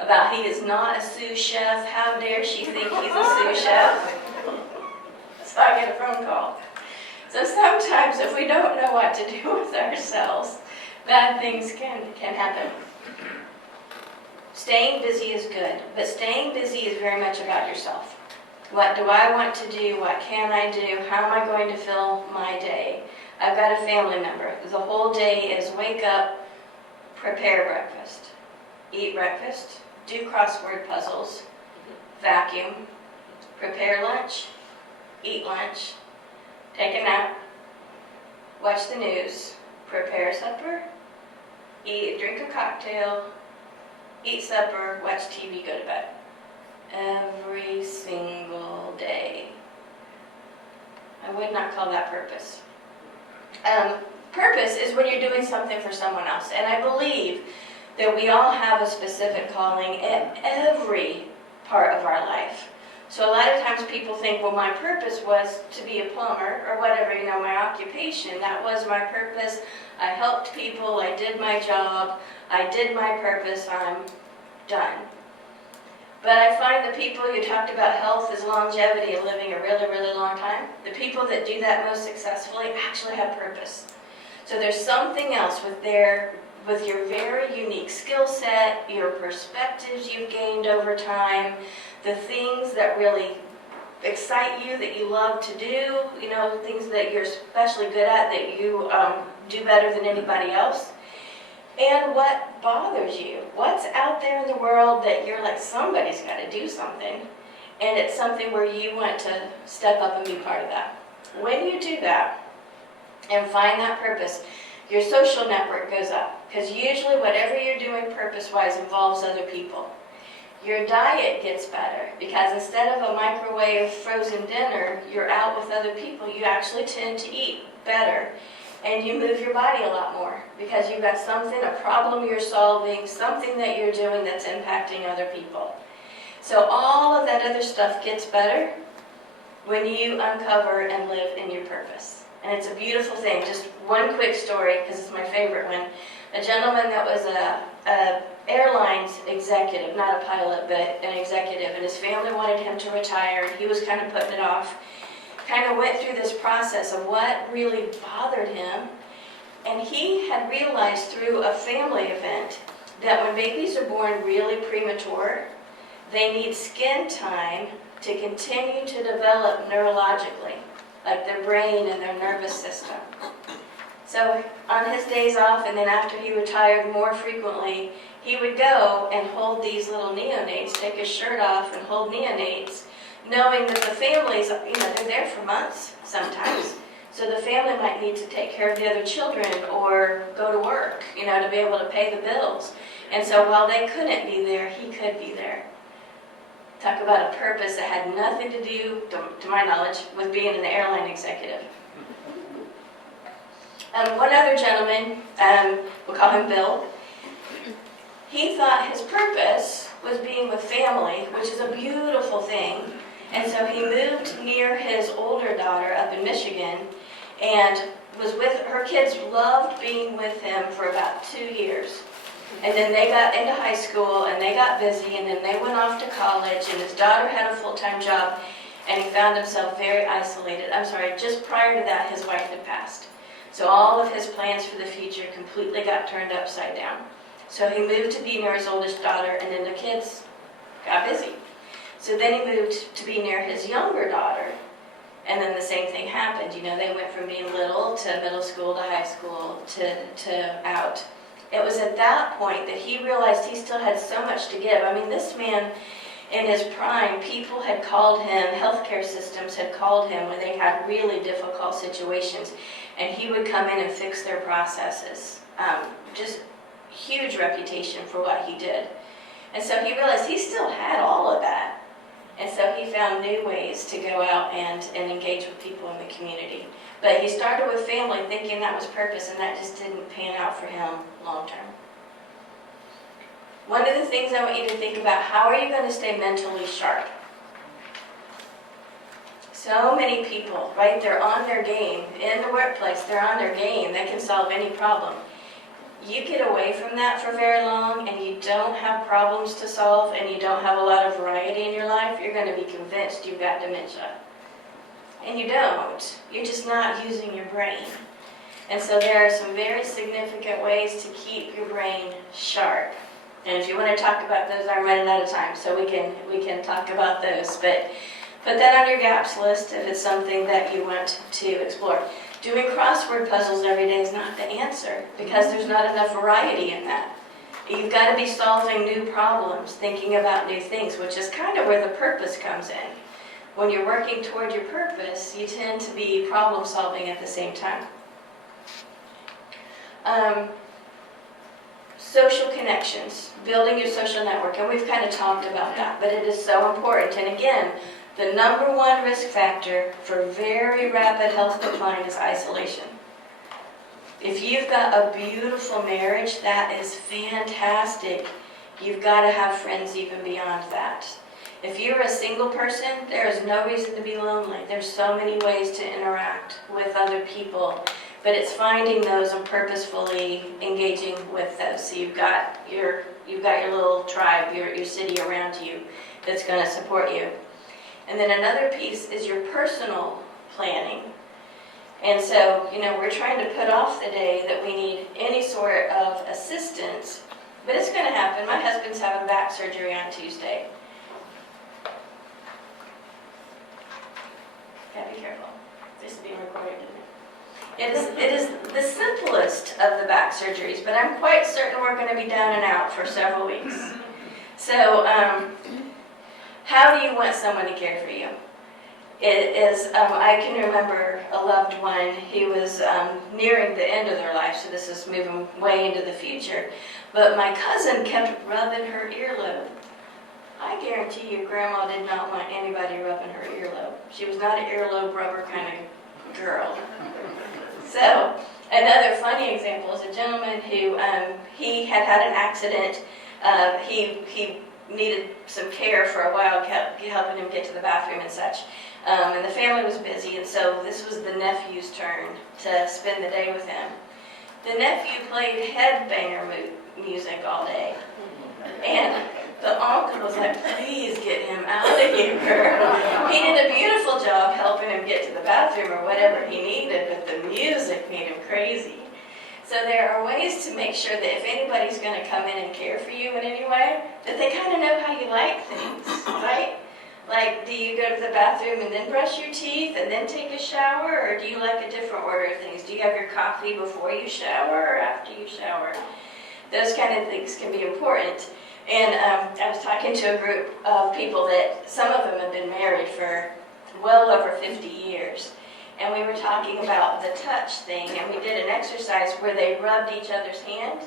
about he is not a sous chef. How dare she think he's a sous chef? So I get a phone call. So sometimes if we don't know what to do with ourselves, bad things can happen. Staying busy is good, but staying busy is very much about yourself. What do I want to do? What can I do? How am I going to fill my day? I've got a family member. The whole day is wake up, prepare breakfast, eat breakfast, do crossword puzzles, vacuum, prepare lunch, eat lunch, take a nap, watch the news, prepare supper, drink a cocktail, eat supper, watch TV, go to bed. Every single day. I would not call that purpose. Purpose is when you're doing something for someone else. And I believe that we all have a specific calling in every part of our life. So a lot of times people think, well, my purpose was to be a plumber or whatever, my occupation. That was my purpose. I helped people. I did my job. I did my purpose. I'm done. But I find the people who talked about health as longevity and living a really, really long time, the people that do that most successfully actually have purpose. So there's something else with your very unique skill set, your perspectives you've gained over time, the things that really excite you, that you love to do, things that you're especially good at, that you do better than anybody else. And what bothers you? What's out there in the world that you're like, somebody's got to do something, and it's something where you want to step up and be part of that. When you do that and find that purpose, your social network goes up, because usually whatever you're doing purpose-wise involves other people. Your diet gets better, because instead of a microwave frozen dinner, you're out with other people. You actually tend to eat better. And you move your body a lot more because you've got something, a problem you're solving, something that you're doing that's impacting other people. So all of that other stuff gets better when you uncover and live in your purpose. And it's a beautiful thing. Just one quick story, because it's my favorite one. A gentleman that was a airlines executive, not a pilot, but an executive, and his family wanted him to retire, and he was kind of putting it off. Kind of went through this process of what really bothered him, and he had realized through a family event that when babies are born really premature, they need skin time to continue to develop neurologically, like their brain and their nervous system. So on his days off, and then after he retired more frequently, he would go and hold these little neonates, take his shirt off and hold neonates, knowing that the families, they're there for months sometimes. So the family might need to take care of the other children or go to work, to be able to pay the bills. And so while they couldn't be there, he could be there. Talk about a purpose that had nothing to do, to my knowledge, with being an airline executive. One other gentleman, we'll call him Bill, he thought his purpose was being with family, which is a beautiful thing. And so he moved near his older daughter up in Michigan and was with her. Kids loved being with him for about 2 years. And then they got into high school and they got busy, and then they went off to college, and his daughter had a full-time job, and he found himself very isolated. Just prior to that, his wife had passed. So all of his plans for the future completely got turned upside down. So he moved to be near his oldest daughter, and then the kids got busy. So then he moved to be near his younger daughter, and then the same thing happened. They went from being little to middle school to high school to out. It was at that point that he realized he still had so much to give. I mean, this man, in his prime, people had called him, healthcare systems had called him when they had really difficult situations, and he would come in and fix their processes. Just huge reputation for what he did. And so he realized he still had all of that. And so he found new ways to go out and engage with people in the community. But he started with family thinking that was purpose, and that just didn't pan out for him long term. One of the things I want you to think about, how are you going to stay mentally sharp? So many people, right, they're on their game. In the workplace, they're on their game. They can solve any problem. You get away from that for very long and you don't have problems to solve and you don't have a lot of variety in your life, you're going to be convinced you've got dementia. And you don't. You're just not using your brain. And so there are some very significant ways to keep your brain sharp. And if you want to talk about those, I'm running out of time, so we can talk about those. But put that on your gaps list if it's something that you want to explore. Doing crossword puzzles every day is not the answer because there's not enough variety in that. You've got to be solving new problems, thinking about new things, which is kind of where the purpose comes in. When you're working toward your purpose, you tend to be problem solving at the same time. Social connections, building your social network, and we've kind of talked about that, but it is so important. And again, the number one risk factor for very rapid health decline is isolation. If you've got a beautiful marriage, that is fantastic. You've got to have friends even beyond that. If you're a single person, there is no reason to be lonely. There's so many ways to interact with other people, but it's finding those and purposefully engaging with those. So you've got your little tribe, your city around you that's going to support you. And then another piece is your personal planning. And so, we're trying to put off the day that we need any sort of assistance, but it's going to happen. My husband's having back surgery on Tuesday. Gotta be careful. This is being recorded, isn't it? It is the simplest of the back surgeries, but I'm quite certain we're going to be down and out for several weeks. So, how do you want someone to care for you? It is, I can remember a loved one who was nearing the end of their life, so this is moving way into the future, but my cousin kept rubbing her earlobe. I guarantee you Grandma did not want anybody rubbing her earlobe. She was not an earlobe rubber kind of girl. So, another funny example is a gentleman who, he had an accident. He needed some care for a while, kept helping him get to the bathroom and such. And the family was busy, and so this was the nephew's turn to spend the day with him. The nephew played headbanger music all day. And the uncle was like, please get him out of here. He did a beautiful job helping him get to the bathroom or whatever he needed, but the music made him crazy. So there are ways to make sure that if anybody's going to come in and care for you in any way, that they kind of know how you like things, right? Like, do you go to the bathroom and then brush your teeth and then take a shower, or do you like a different order of things? Do you have your coffee before you shower or after you shower? Those kind of things can be important. And I was talking to a group of people that some of them have been married for well over 50 years. And we were talking about the touch thing, and we did an exercise where they rubbed each other's hands.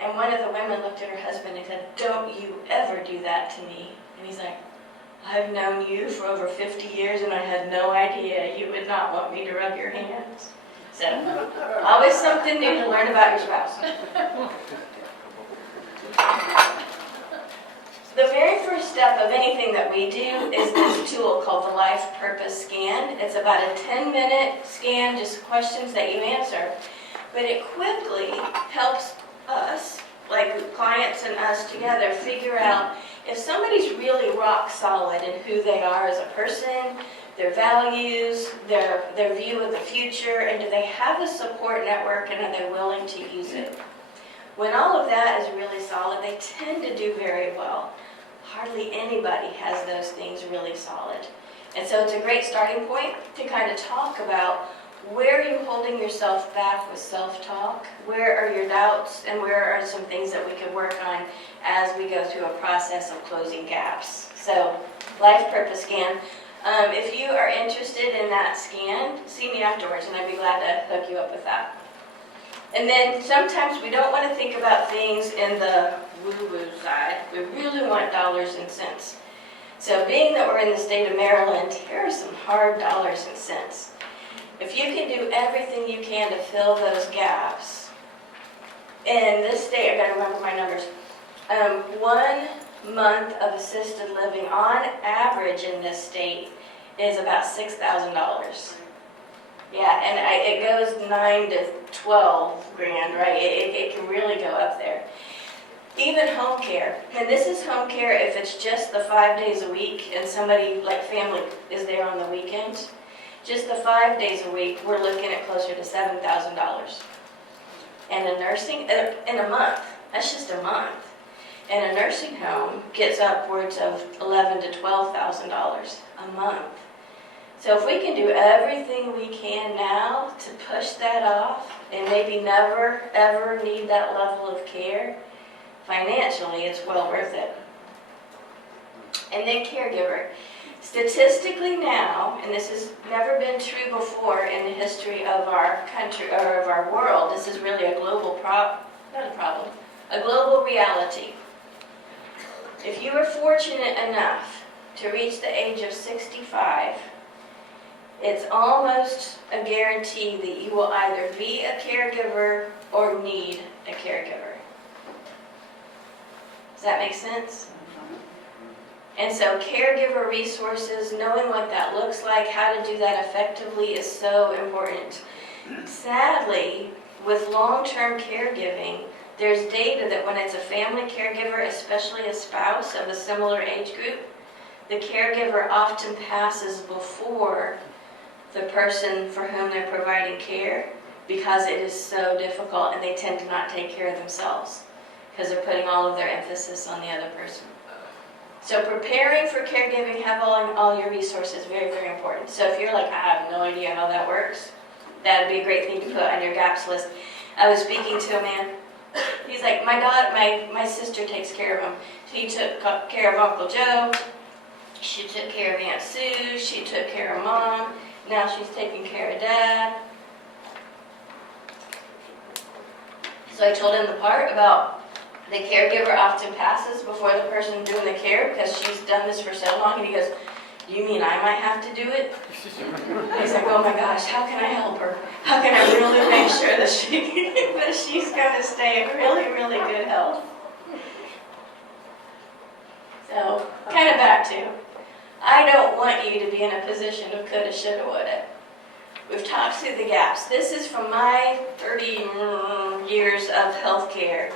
And one of the women looked at her husband and said, don't you ever do that to me. And he's like, I've known you for over 50 years and I had no idea you would not want me to rub your hands. So, always something new to learn about your spouse. The very first step of anything that we do is this tool called the Life Purpose Scan. It's about a 10-minute scan, just questions that you answer. But it quickly helps us, like clients and us together, figure out if somebody's really rock solid in who they are as a person, their values, their view of the future, and do they have a support network and are they willing to use it? When all of that is really solid, they tend to do very well. Hardly anybody has those things really solid. And so it's a great starting point to kind of talk about where are you holding yourself back with self-talk? Where are your doubts, and where are some things that we can work on as we go through a process of closing gaps? So, life purpose scan. If you are interested in that scan, see me afterwards, and I'd be glad to hook you up with that. And then sometimes we don't want to think about things in the woo-woo side. We really want dollars and cents. So being that we're in the state of Maryland, here are some hard dollars and cents. If you can do everything you can to fill those gaps, in this state, I've got to remember my numbers, 1 month of assisted living on average in this state is about $6,000. Yeah, and it goes 9 to 12 grand, right? It can really go up there. Even home care, and this is home care if it's just the 5 days a week and somebody like family is there on the weekend. Just the 5 days a week, we're looking at closer to $7,000. And a nursing, in a month, that's just a month. And a nursing home gets upwards of $11,000 to $12,000 a month. So if we can do everything we can now to push that off and maybe never ever need that level of care, financially it's well worth it. And then caregiver. Statistically now, and this has never been true before in the history of our country or of our world, this is really a global a global reality. If you are fortunate enough to reach the age of 65, it's almost a guarantee that you will either be a caregiver or need a caregiver. Does that make sense? And so caregiver resources, knowing what that looks like, how to do that effectively is so important. Sadly, with long-term caregiving, there's data that when it's a family caregiver, especially a spouse of a similar age group, the caregiver often passes before the person for whom they're providing care because it is so difficult and they tend to not take care of themselves because they're putting all of their emphasis on the other person. So preparing for caregiving, have all your resources, very, very important. So if you're like, I have no idea how that works, that would be a great thing to put on your gaps list. I was speaking to a man, he's like, my sister takes care of him. She took care of Uncle Joe, she took care of Aunt Sue, she took care of Mom, now she's taking care of Dad. So I told him the part about the caregiver often passes before the person doing the care because she's done this for so long. And he goes, you mean I might have to do it? He's like, oh my gosh, how can I help her? How can I really make sure that she's going to stay in really, really good health? So, kind of back to, I don't want you to be in a position of coulda, shoulda, woulda. We've talked through the gaps. This is from my 30 years of healthcare.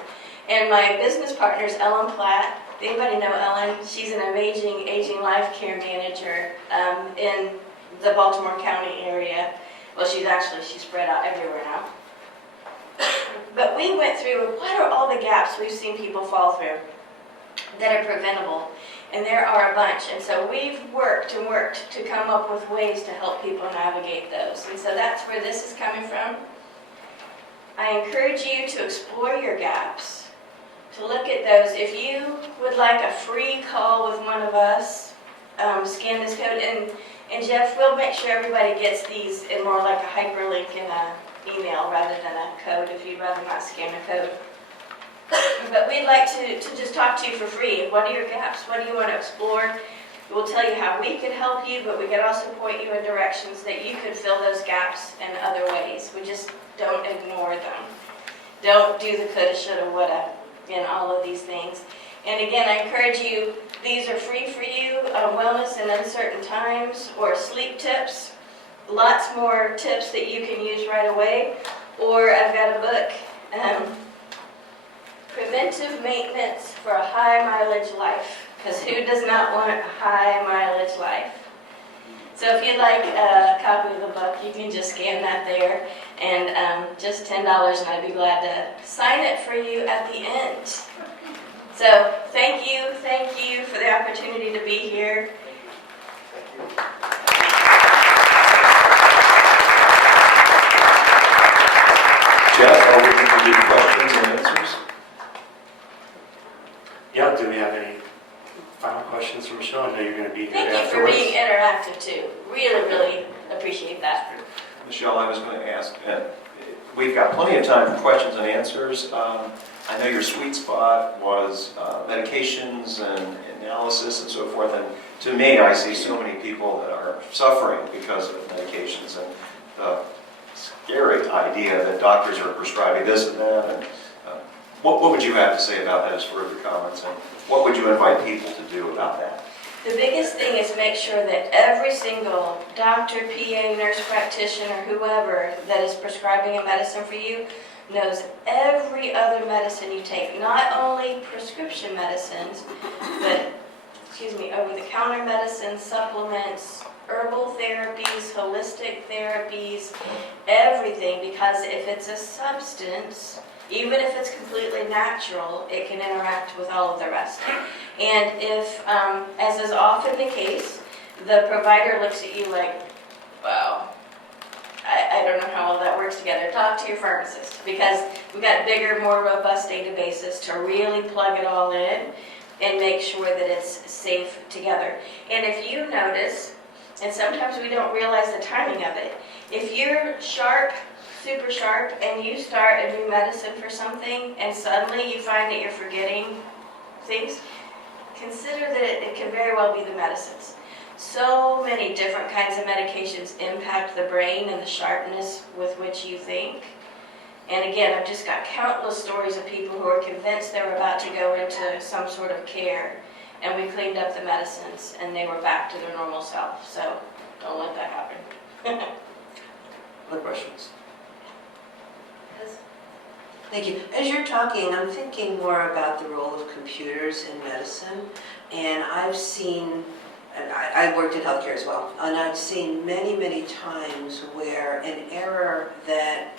And my business partner is Ellen Platt. Anybody know Ellen? She's an amazing aging life care manager in the Baltimore County area. Well, she's spread out everywhere now. But we went through, what are all the gaps we've seen people fall through that are preventable? And there are a bunch. And so we've worked to come up with ways to help people navigate those. And so that's where this is coming from. I encourage you to explore your gaps, to look at those. If you would like a free call with one of us, scan this code. And Jeff, we'll make sure everybody gets these in more like a hyperlink in an email rather than a code if you'd rather not scan a code. But we'd like to just talk to you for free. What are your gaps? What do you want to explore? We'll tell you how we can help you, but we can also point you in directions that you could fill those gaps in other ways. We just don't ignore them. Don't do the coulda, shoulda, woulda in all of these things. And again, I encourage you, these are free for you, wellness in uncertain times, or sleep tips. Lots more tips that you can use right away. Or I've got a book, Preventative Maintenance for a High Mileage Life. Because who does not want a high mileage life? So if you'd like a copy of the book, you can just scan that there. And just $10, and I'd be glad to sign it for you at the end. So thank you for the opportunity to be here. Thank you. to ask, we've got plenty of time for questions and answers. I know your sweet spot was medications and analysis and so forth, and to me, I see so many people that are suffering because of medications, and the scary idea that doctors are prescribing this and that. And what would you have to say about that as further comments, and what would you invite people to do about that? The biggest thing is make sure that every single doctor, PA, nurse practitioner, whoever that is prescribing a medicine for you knows every other medicine you take, not only prescription medicines, but, over-the-counter medicines, supplements, herbal therapies, holistic therapies, everything, because if it's a substance, even if it's completely natural, it can interact with all of the rest. And if, as is often the case, the provider looks at you like, wow, I don't know how all that works together. Talk to your pharmacist, because we've got bigger, more robust databases to really plug it all in and make sure that it's safe together. And if you notice, and sometimes we don't realize the timing of it, if you're sharp, super sharp, and you start a new medicine for something, and suddenly you find that you're forgetting things, consider that it can very well be the medicines. So many different kinds of medications impact the brain and the sharpness with which you think. And again, I've just got countless stories of people who are convinced they were about to go into some sort of care, and we cleaned up the medicines, and they were back to their normal self. So don't let that happen. Other questions? Thank you. As you're talking, I'm thinking more about the role of computers in medicine, and I've seen, and I worked in healthcare as well, and I've seen many, many times where an error that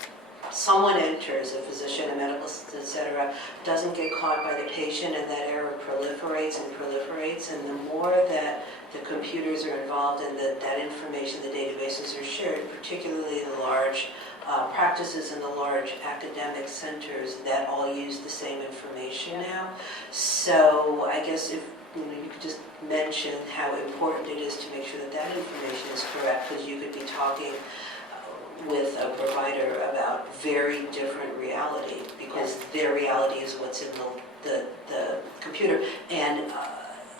someone enters, a physician, a medical assistant, etc., doesn't get caught by the patient, and that error proliferates and proliferates, and the more that the computers are involved and that information, the databases are shared, particularly the large practices in the large academic centers that all use the same information now. So I guess if you could just mention how important it is to make sure that that information is correct, because you could be talking with a provider about very different reality, because their reality is what's in the computer. And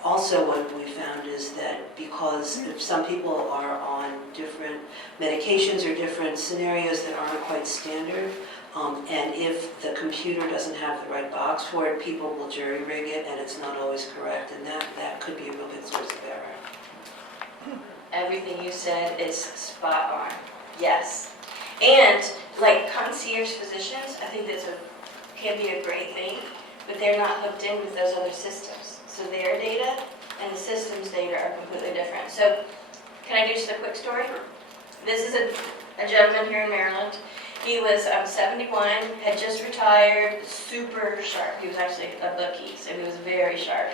also what we found is that because if some people are on different medications or different scenarios that aren't quite standard, and if the computer doesn't have the right box for it, people will jury-rig it, and it's not always correct, and that could be a real big source of error. Everything you said is spot on. Yes. And like concierge physicians, I think can be a great thing, but they're not hooked in with those other systems. So their data and the system's data are completely different. So can I do just a quick story? This is a gentleman here in Maryland. He was 71, had just retired, super sharp. He was actually a bookie, so he was very sharp.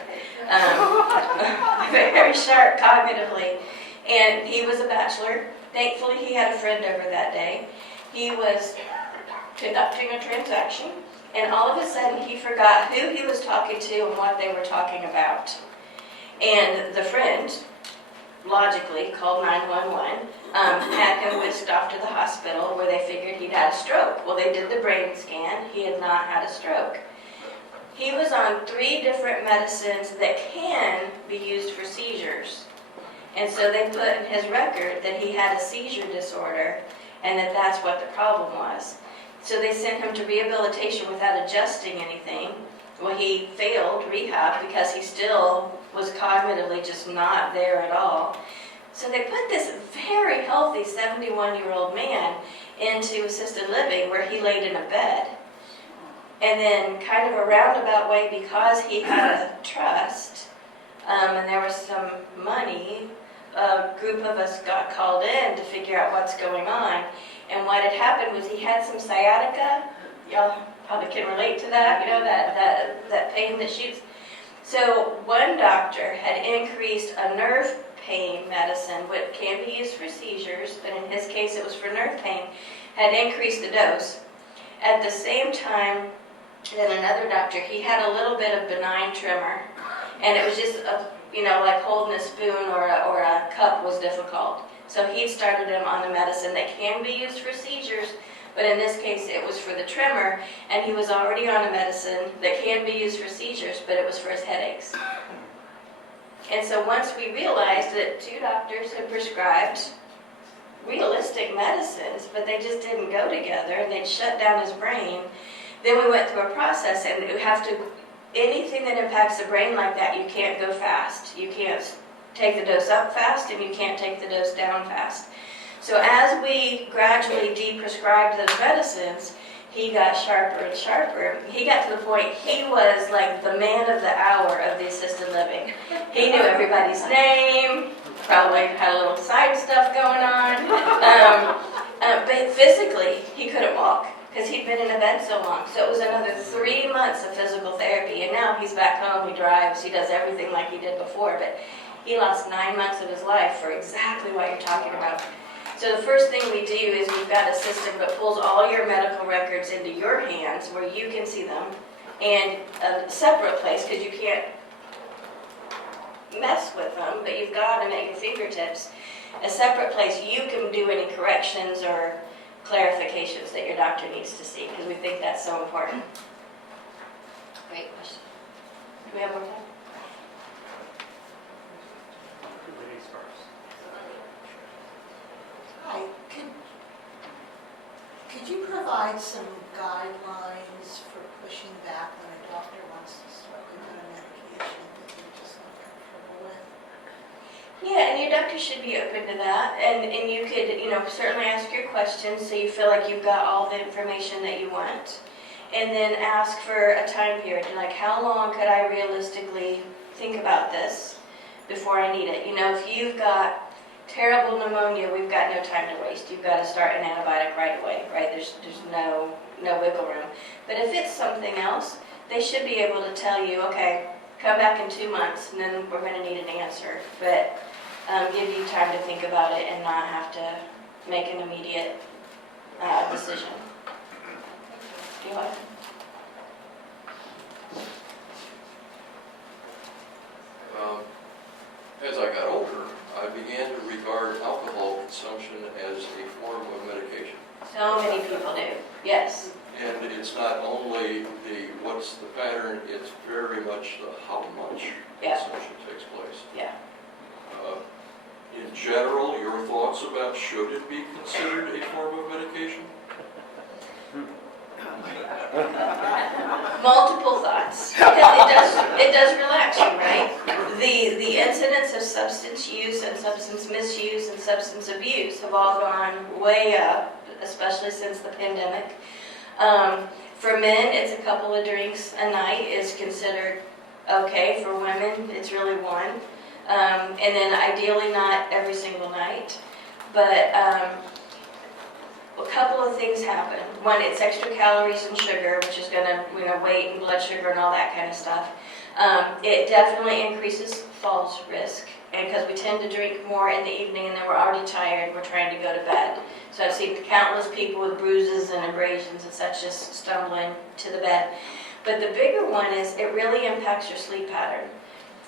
Very sharp cognitively. And he was a bachelor. Thankfully, he had a friend over that day. He was conducting a transaction, and all of a sudden, he forgot who he was talking to and what they were talking about. And the friend, logically, called 911, had him whisked off to the hospital where they figured he'd had a stroke. Well, they did the brain scan. He had not had a stroke. He was on 3 different medicines that can be used for seizures. And so they put in his record that he had a seizure disorder and that that's what the problem was. So they sent him to rehabilitation without adjusting anything. Well, he failed rehab because he still was cognitively just not there at all. So they put this very healthy 71-year-old man into assisted living where he laid in a bed. And then kind of a roundabout way, because he had a trust and there was some money, a group of us got called in to figure out what's going on. And what had happened was he had some sciatica. Y'all probably can relate to that, that pain that shoots. So one doctor had increased a nerve pain medicine, which can be used for seizures, but in his case it was for nerve pain, had increased the dose. At the same time that another doctor, he had a little bit of benign tremor, and it was just like holding a spoon or a cup was difficult. So he started him on a medicine that can be used for seizures, but in this case it was for the tremor, and he was already on a medicine that can be used for seizures, but it was for his headaches. And so once we realized that 2 doctors had prescribed realistic medicines, but they just didn't go together, and they'd shut down his brain, then we went through a process, and you have to, anything that impacts the brain like that, you can't go fast. You can't take the dose up fast, and you can't take the dose down fast. So as we gradually de-prescribed those medicines, he got sharper and sharper. He got to the point he was like the man of the hour of the assisted living. He knew everybody's name, probably had a little side stuff going on. But physically, he couldn't walk because he'd been in a bed so long. So it was another 3 months of physical therapy. And now he's back home, he drives, he does everything like he did before. But he lost 9 months of his life for exactly what you're talking about. So the first thing we do is we've got a system that pulls all your medical records into your hands where you can see them, and a separate place, because you can't mess with them, but you've got them at your fingertips, a separate place you can do any corrections or clarifications that your doctor needs to see, because we think that's so important. Great question. Do we have more time? Ladies first. Hi, could you provide some guidelines for pushing back when a doctor wants to start on a medication that you're just not comfortable with? Yeah, and your doctor should be open to that, and you could, certainly ask your questions so you feel like you've got all the information that you want, and then ask for a time period, like how long could I realistically think about this before I need it? If you've got terrible pneumonia, we've got no time to waste. You've got to start an antibiotic right away, right? There's no wiggle room. But if it's something else, they should be able to tell you, okay, come back in 2 months, and then we're going to need an answer. But give you time to think about it and not have to make an immediate decision. Do you want? As I got older, I began to regard alcohol consumption as a form of medication. So many people do, yes. And it's not only the what's the pattern, it's very much the how much consumption takes place. Yeah. In general, your thoughts about should it be considered a form of medication? Multiple thoughts. Because it does relax you, right? The incidence of substance use and substance misuse and substance abuse have all gone way up, especially since the pandemic. For men, it's a couple of drinks a night is considered okay. For women, it's really one. And then ideally not every single night. But a couple of things happen. One, it's extra calories and sugar, which is going to, weight and blood sugar and all that kind of stuff. It definitely increases falls risk, and because we tend to drink more in the evening and then we're already tired, we're trying to go to bed. So I've seen countless people with bruises and abrasions and such just stumbling to the bed. But the bigger one is it really impacts your sleep pattern.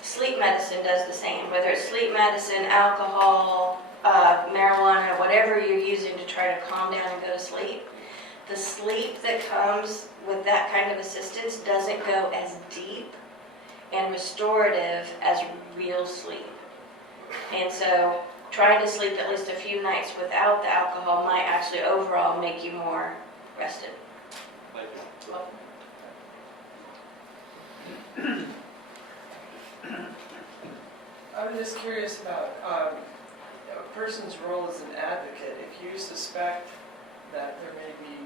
Sleep medicine does the same, whether it's sleep medicine, alcohol, marijuana, whatever you're using to try to calm down and go to sleep. The sleep that comes with that kind of assistance doesn't go as deep and restorative as real sleep. And so trying to sleep at least a few nights without the alcohol might actually overall make you more rested. Thank you. I was just curious about a person's role as an advocate. If you suspect that there may be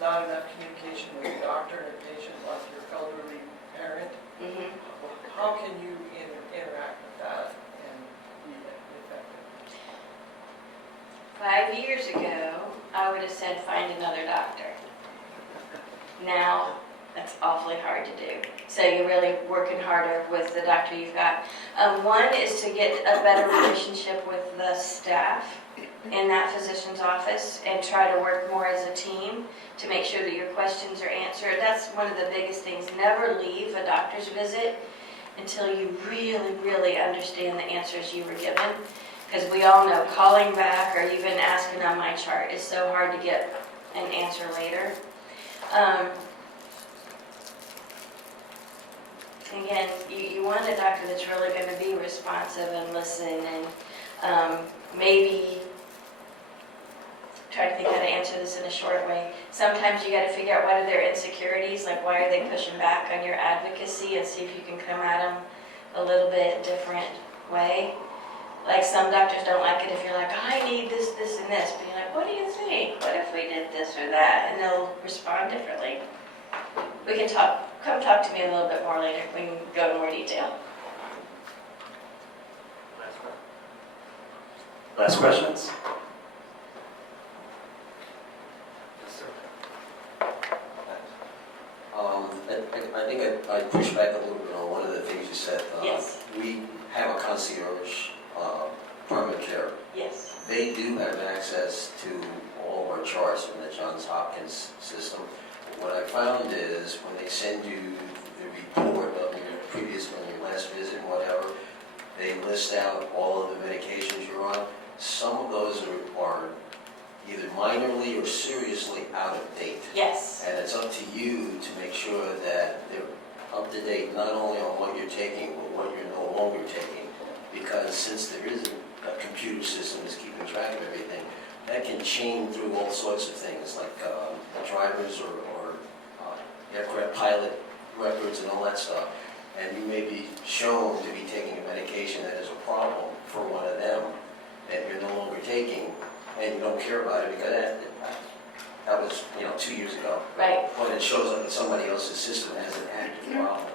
not enough communication with a doctor and a patient, like your elderly parent, how can you interact with that and be effective? 5 years ago, I would have said find another doctor. Now, that's awfully hard to do. So you're really working harder with the doctor you've got. One is to get a better relationship with the staff in that physician's office and try to work more as a team to make sure that your questions are answered. That's one of the biggest things. Never leave a doctor's visit until you really, really understand the answers you were given. Because we all know calling back or even asking on my chart is so hard to get an answer later. Again, you want a doctor that's really going to be responsive and listen and maybe try to think how to answer this in a short way. Sometimes you got to figure out what are their insecurities, like why are they pushing back on your advocacy, and see if you can come at them a little bit different way. Like some doctors don't like it if you're like, I need this, this, and this, but you're like, what do you think? What if we did this or that? And they'll respond differently. We can talk. Come talk to me a little bit more later. We can go into more detail. Last questions? I think I push back a little bit on one of the things you said. Yes. We have a concierge primary care. Yes. They do have access to all of our charts in the Johns Hopkins system. What I found is when they send you the report of your previous, on your last visit, whatever, they list out all of the medications you're on. Some of those are either minorly or seriously out of date. Yes. And it's up to you to make sure that they're up to date not only on what you're taking, but what you're no longer taking. Because since there isn't a computer system that's keeping track of everything, that can chain through all sorts of things like drivers or aircraft pilot records and all that stuff. And you may be shown to be taking a medication that is a problem for one of them that you're no longer taking, and you don't care about it because that was 2 years ago. Right. When it shows up in somebody else's system as an active problem.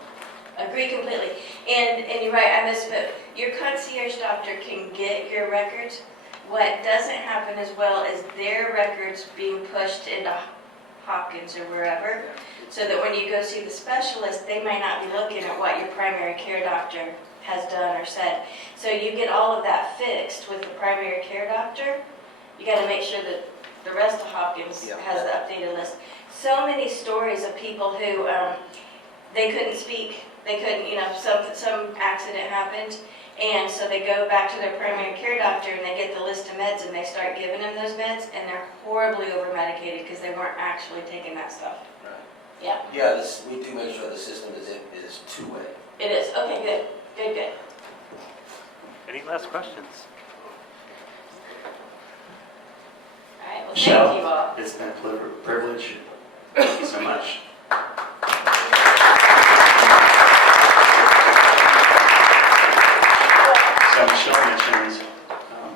Agree completely. And you're right, I misspoke. Your concierge doctor can get your records. What doesn't happen as well is their records being pushed into Hopkins or wherever, so that when you go see the specialist, they might not be looking at what your primary care doctor has done or said. So you get all of that fixed with the primary care doctor. You got to make sure that the rest of Hopkins has the updated list. So many stories of people who they couldn't speak, they couldn't, some accident happened, and so they go back to their primary care doctor and they get the list of meds and they start giving them those meds, and they're horribly over medicated because they weren't actually taking that stuff. Right. Yeah. Yeah, we do make sure the system is two-way. It is. Okay, good. Good, good. Any last questions? All right, well, Michelle, thank you all. it's been a privilege. Thank you so much. So Michelle mentioned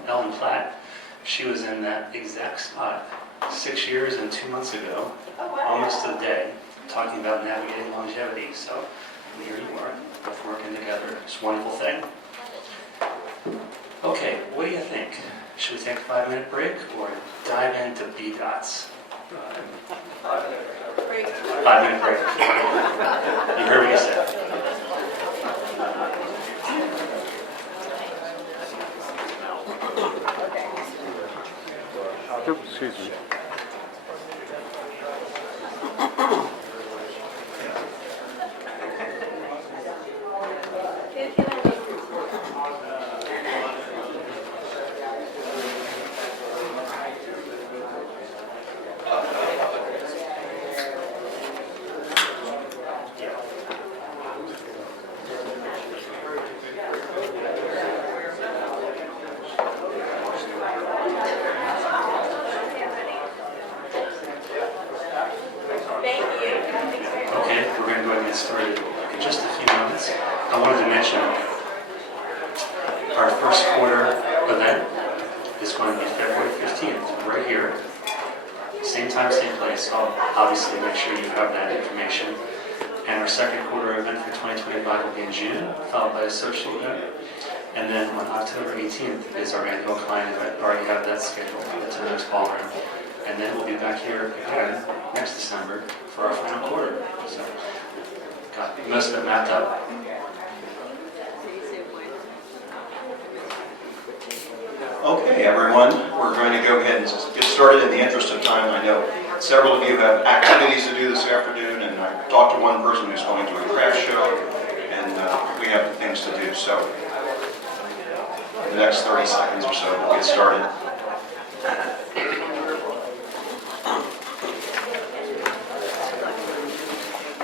Ellen Platt. She was in that exact spot 6 years and 2 months ago, Oh, wow. almost a day, talking about navigating longevity. So here you are, both working together. It's a wonderful thing. Okay, what do you think? Should we take a 5-minute break or dive into B-dots? 5-minute break. You heard what you said. Excuse me. Started in just a few moments. I wanted to mention our first quarter event is going to be February 15th, right here. Same time, same place. I'll obviously make sure you have that information. And our second quarter event for 2025 will be in June, followed by a social event. And then on October 18th is our annual client event. I already have that scheduled for the 10X ballroom. And then we'll be back here again next December for our final quarter. So, got most of it mapped up. Okay, everyone, we're going to go ahead and get started in the interest of time. I know several of you have activities to do this afternoon, and I talked to one person who's going to a craft show, and we have things to do. So the next 30 seconds or so, we'll get started.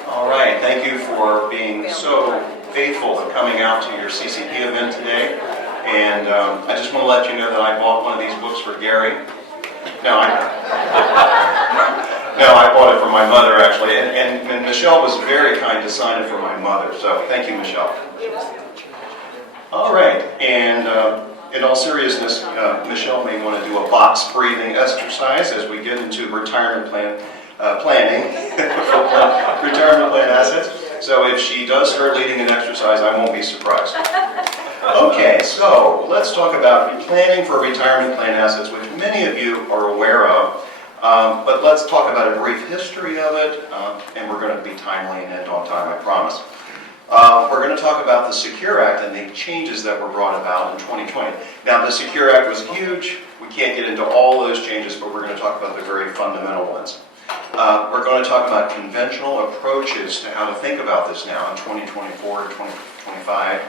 All right, thank you for being so faithful in coming out to your CCP event today. And I just want to let you know that I bought one of these books for Gary. No, I bought it for my mother, actually. And Michelle was very kind to sign it for my mother. So thank you, Michelle. All right, and in all seriousness, Michelle may want to do a box breathing exercise as we get into retirement planning, retirement plan assets. So if she does start leading an exercise, I won't be surprised. Okay, so let's talk about planning for retirement plan assets, which many of you are aware of. But let's talk about a brief history of it, and we're going to be timely and end on time, I promise. We're going to talk about the Secure Act and the changes that were brought about in 2020. Now, the Secure Act was huge. We can't get into all those changes, but we're going to talk about the very fundamental ones. We're going to talk about conventional approaches to how to think about this now in 2024 to 2025.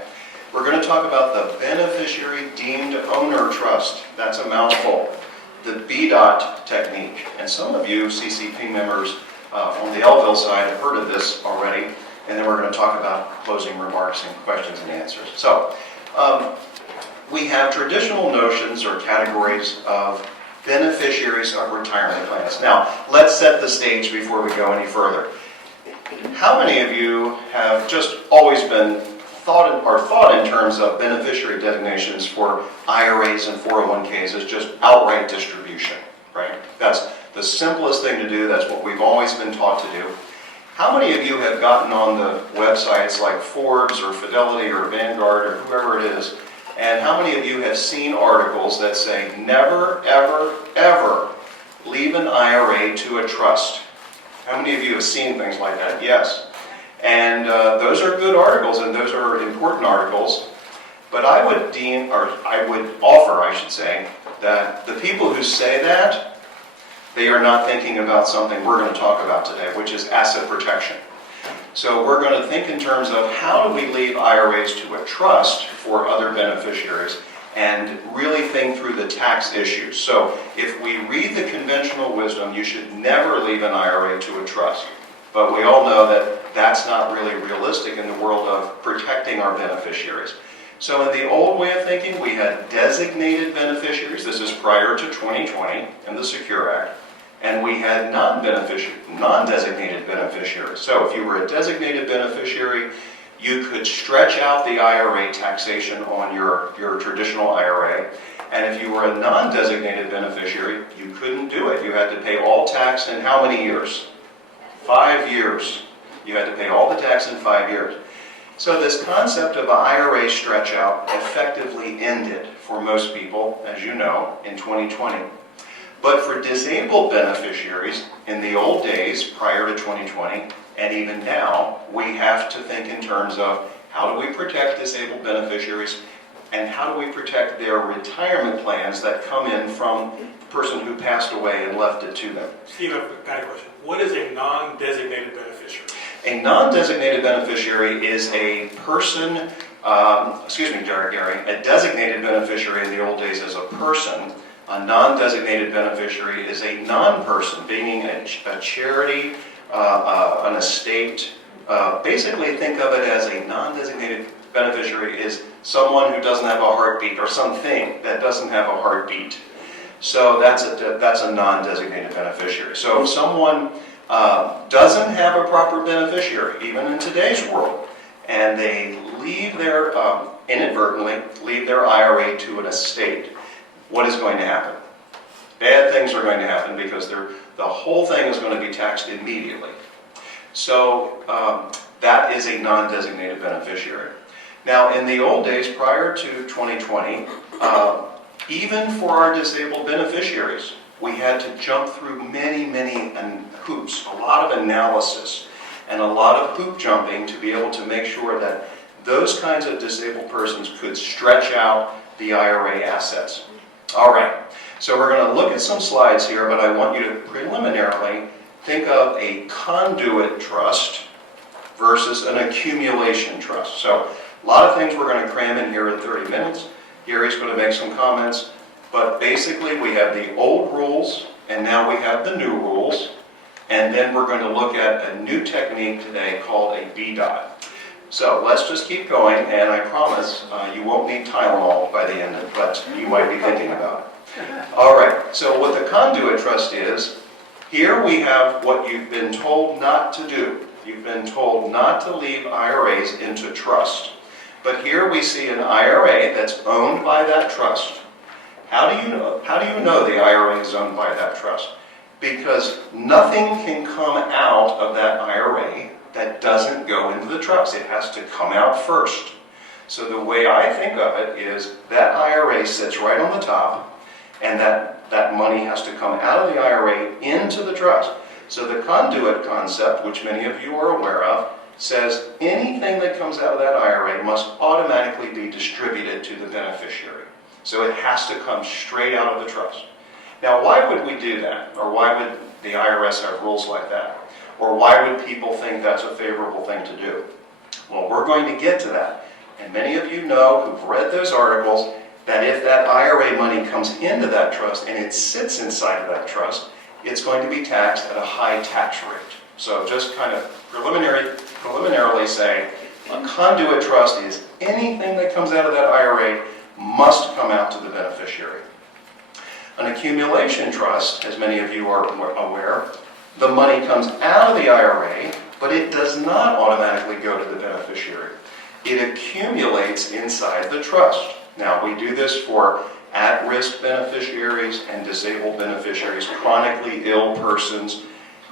We're going to talk about the beneficiary deemed owner trust. That's a mouthful. The BDOT technique. And some of you CCP members on the Elville side have heard of this already. And then we're going to talk about closing remarks and questions and answers. So we have traditional notions or categories of beneficiaries of retirement plans. Now, let's set the stage before we go any further. How many of you have just always been thought in terms of beneficiary designations for IRAs and 401ks as just outright distribution, right? That's the simplest thing to do. That's what we've always been taught to do. How many of you have gotten on the websites like Forbes or Fidelity or Vanguard or whoever it is, and how many of you have seen articles that say never, ever, ever leave an IRA to a trust? How many of you have seen things like that? Yes. And those are good articles, and those are important articles. But I would offer, I should say, that the people who say that, they are not thinking about something we're going to talk about today, which is asset protection. So we're going to think in terms of how do we leave IRAs to a trust for other beneficiaries and really think through the tax issues. So if we read the conventional wisdom, you should never leave an IRA to a trust. But we all know that that's not really realistic in the world of protecting our beneficiaries. So in the old way of thinking, we had designated beneficiaries. This is prior to 2020 and the Secure Act. And we had non-designated beneficiaries. So if you were a designated beneficiary, you could stretch out the IRA taxation on your traditional IRA. And if you were a non-designated beneficiary, you couldn't do it. You had to pay all tax in how many years? 5 years. You had to pay all the tax in 5 years. So this concept of an IRA stretch out effectively ended for most people, as you know, in 2020. But for disabled beneficiaries, in the old days prior to 2020, and even now, we have to think in terms of how do we protect disabled beneficiaries and how do we protect their retirement plans that come in from the person who passed away and left it to them. Steve, I've got a question. What is a non-designated beneficiary? A non-designated beneficiary is a person, Gary, a designated beneficiary in the old days is a person. A non-designated beneficiary is a non-person, meaning a charity, an estate. Basically, think of it as a non-designated beneficiary is someone who doesn't have a heartbeat or something that doesn't have a heartbeat. So that's a non-designated beneficiary. So if someone doesn't have a proper beneficiary, even in today's world, and they leave their, inadvertently, leave their IRA to an estate, what is going to happen? Bad things are going to happen because the whole thing is going to be taxed immediately. So that is a non-designated beneficiary. Now, in the old days, prior to 2020, even for our disabled beneficiaries, we had to jump through many hoops, a lot of analysis, and a lot of hoop jumping to be able to make sure that those kinds of disabled persons could stretch out the IRA assets. All right, so we're going to look at some slides here, but I want you to preliminarily think of a conduit trust versus an accumulation trust. So a lot of things we're going to cram in here in 30 minutes. Gary's going to make some comments, but basically we have the old rules and now we have the new rules, and then we're going to look at a new technique today called a BDOT. So let's just keep going, and I promise you won't need Tylenol by the end of it, but you might be thinking about it. All right, so what the conduit trust is, here we have what you've been told not to do. You've been told not to leave IRAs into trust. But here we see an IRA that's owned by that trust. How do you know the IRA is owned by that trust? Because nothing can come out of that IRA that doesn't go into the trust. It has to come out first. So the way I think of it is that IRA sits right on the top, and that money has to come out of the IRA into the trust. So the conduit concept, which many of you are aware of, says anything that comes out of that IRA must automatically be distributed to the beneficiary. So it has to come straight out of the trust. Now, why would we do that? Or why would the IRS have rules like that? Or why would people think that's a favorable thing to do? Well, we're going to get to that. And many of you know, who've read those articles, that if that IRA money comes into that trust and it sits inside of that trust, it's going to be taxed at a high tax rate. So just kind of preliminarily say, a conduit trust is anything that comes out of that IRA must come out to the beneficiary. An accumulation trust, as many of you are aware, the money comes out of the IRA, but it does not automatically go to the beneficiary. It accumulates inside the trust. Now, we do this for at-risk beneficiaries and disabled beneficiaries, chronically ill persons.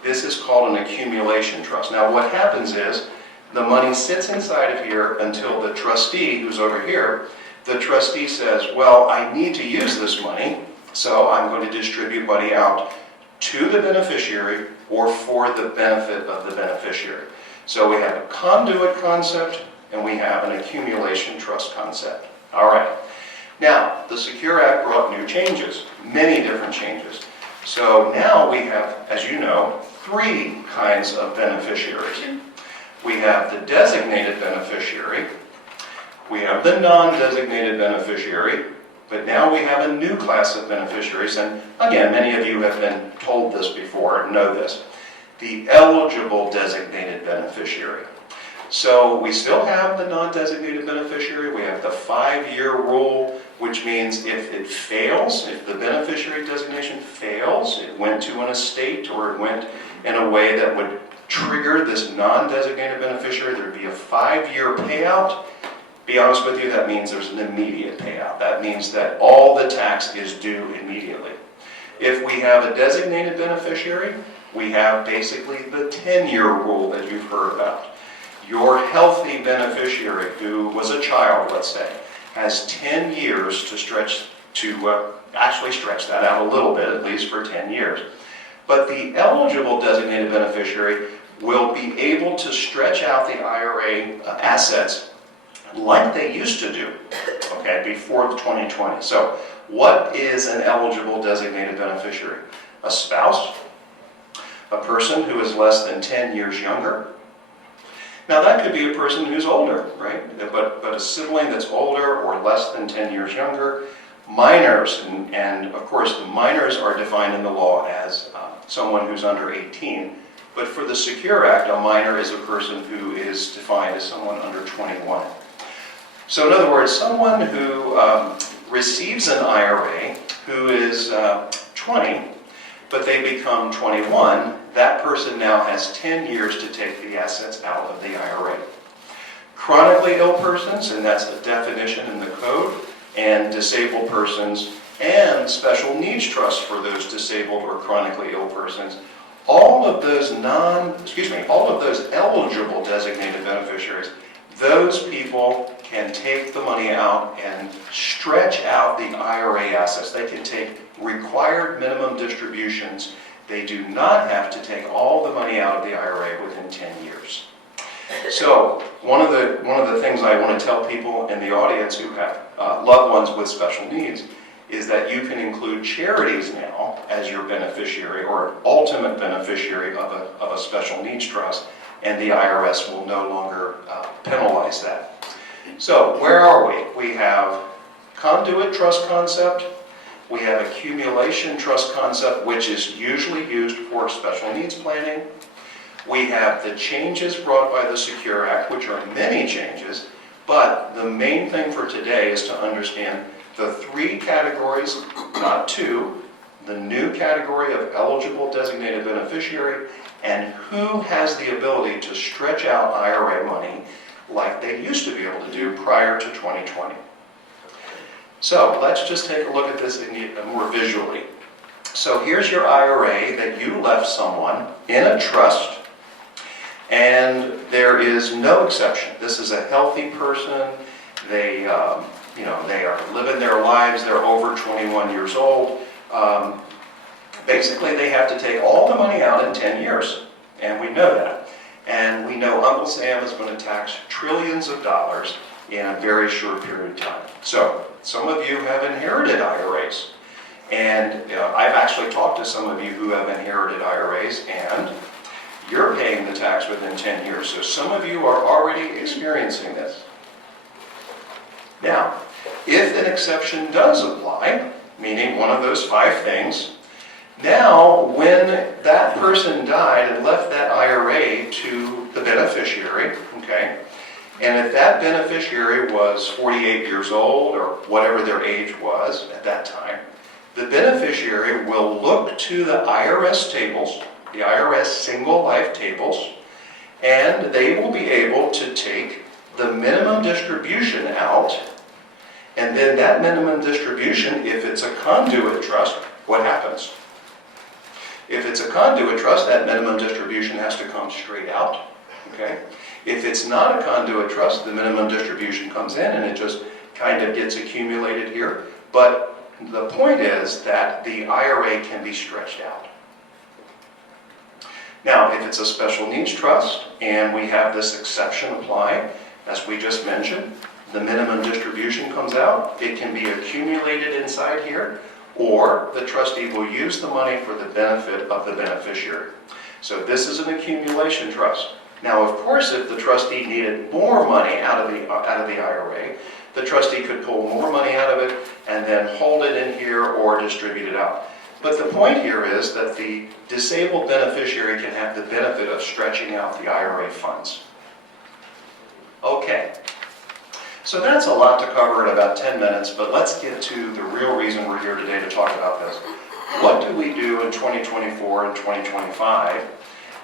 This is called an accumulation trust. Now, what happens is the money sits inside of here until the trustee, who's over here, the trustee says, well, I need to use this money, so I'm going to distribute money out to the beneficiary or for the benefit of the beneficiary. So we have a conduit concept and we have an accumulation trust concept. All right. Now, the Secure Act brought new changes, many different changes. So now we have, as you know, 3 kinds of beneficiaries. We have the designated beneficiary, we have the non-designated beneficiary, but now we have a new class of beneficiaries, and again, many of you have been told this before and know this, the eligible designated beneficiary. So we still have the non-designated beneficiary, we have the 5-year rule, which means if it fails, if the beneficiary designation fails, it went to an estate or it went in a way that would trigger this non-designated beneficiary, there'd be a 5-year payout. Be honest with you, that means there's an immediate payout. That means that all the tax is due immediately. If we have a designated beneficiary, we have basically the 10-year rule that you've heard about. Your healthy beneficiary, who was a child, let's say, has 10 years to actually stretch that out a little bit, at least for 10 years. But the eligible designated beneficiary will be able to stretch out the IRA assets like they used to do, okay, before 2020. So what is an eligible designated beneficiary? A spouse, a person who is less than 10 years younger. Now that could be a person who's older, right? But a sibling that's older or less than 10 years younger. Minors, and of course the minors are defined in the law as someone who's under 18. But for the Secure Act, a minor is a person who is defined as someone under 21. So in other words, someone who receives an IRA who is 20, but they become 21, that person now has 10 years to take the assets out of the IRA. Chronically ill persons, and that's the definition in the code, and disabled persons, and special needs trusts for those disabled or chronically ill persons, all of those eligible designated beneficiaries, those people can take the money out and stretch out the IRA assets. They can take required minimum distributions. They do not have to take all the money out of the IRA within 10 years. So one of the things I want to tell people in the audience who have loved ones with special needs is that you can include charities now as your beneficiary or ultimate beneficiary of a special needs trust, and the IRS will no longer penalize that. So where are we? We have conduit trust concept. We have accumulation trust concept, which is usually used for special needs planning. We have the changes brought by the Secure Act, which are many changes, but the main thing for today is to understand the 3 categories, not 2, the new category of eligible designated beneficiary, and who has the ability to stretch out IRA money like they used to be able to do prior to 2020. So let's just take a look at this more visually. So here's your IRA that you left someone in a trust, and there is no exception. This is a healthy person. They, they are living their lives. They're over 21 years old. Basically, they have to take all the money out in 10 years, and we know that. And we know Uncle Sam is going to tax trillions of dollars in a very short period of time. So some of you have inherited IRAs, and I've actually talked to some of you who have inherited IRAs, and you're paying the tax within 10 years. So some of you are already experiencing this. Now, if an exception does apply, meaning one of those 5 things, now when that person died and left that IRA to the beneficiary, okay, and if that beneficiary was 48 years old or whatever their age was at that time, the beneficiary will look to the IRS tables, the IRS single life tables, and they will be able to take the minimum distribution out, and then that minimum distribution, if it's a conduit trust, what happens? If it's a conduit trust, that minimum distribution has to come straight out, okay? If it's not a conduit trust, the minimum distribution comes in and it just kind of gets accumulated here. But the point is that the IRA can be stretched out. Now, if it's a special needs trust and we have this exception apply, as we just mentioned, the minimum distribution comes out, it can be accumulated inside here, or the trustee will use the money for the benefit of the beneficiary. So this is an accumulation trust. Now, of course, if the trustee needed more money out of the IRA, the trustee could pull more money out of it and then hold it in here or distribute it out. But the point here is that the disabled beneficiary can have the benefit of stretching out the IRA funds. Okay. So that's a lot to cover in about 10 minutes, but let's get to the real reason we're here today to talk about this. What do we do in 2024 and 2025?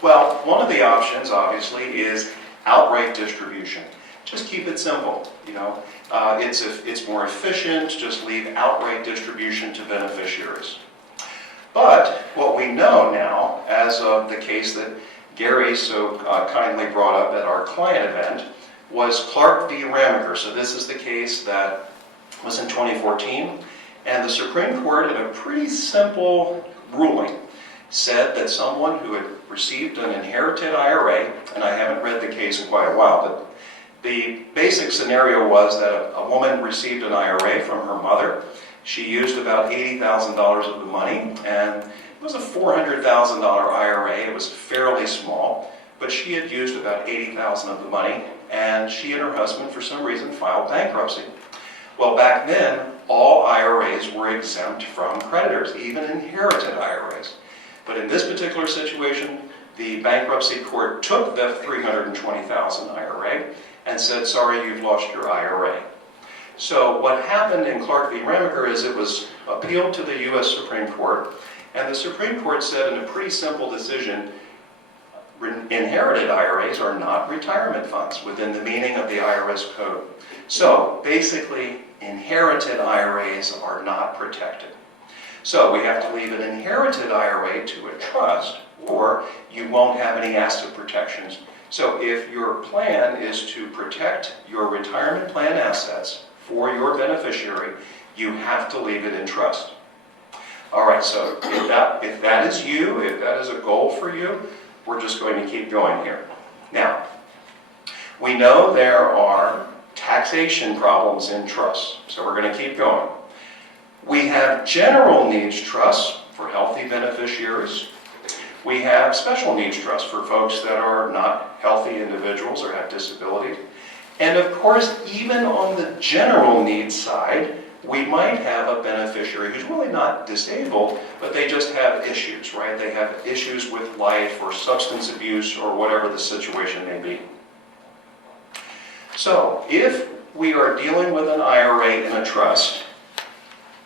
Well, one of the options, obviously, is outright distribution. Just keep it simple, it's more efficient, just leave outright distribution to beneficiaries. But what we know now, as of the case that Gary so kindly brought up at our client event, was Clark v. Ramaker. So this is the case that was in 2014, and the Supreme Court, in a pretty simple ruling, said that someone who had received an inherited IRA, and I haven't read the case in quite a while, but the basic scenario was that a woman received an IRA from her mother. She used about $80,000 of the money, and it was a $400,000 IRA. It was fairly small, but she had used about $80,000 of the money, and she and her husband, for some reason, filed bankruptcy. Well, back then, all IRAs were exempt from creditors, even inherited IRAs. But in this particular situation, the bankruptcy court took the $320,000 IRA and said, sorry, you've lost your IRA. So what happened in Clark v. Ramaker is it was appealed to the U.S. Supreme Court, and the Supreme Court said in a pretty simple decision, inherited IRAs are not retirement funds within the meaning of the IRS code. So basically, inherited IRAs are not protected. So we have to leave an inherited IRA to a trust, or you won't have any asset protections. So if your plan is to protect your retirement plan assets for your beneficiary, you have to leave it in trust. All right, so if that is you, if that is a goal for you, we're just going to keep going here. Now, we know there are taxation problems in trusts, so we're going to keep going. We have general needs trusts for healthy beneficiaries. We have special needs trusts for folks that are not healthy individuals or have disabilities. And of course, even on the general needs side, we might have a beneficiary who's really not disabled, but they just have issues, right? They have issues with life or substance abuse or whatever the situation may be. So, if we are dealing with an IRA and a trust,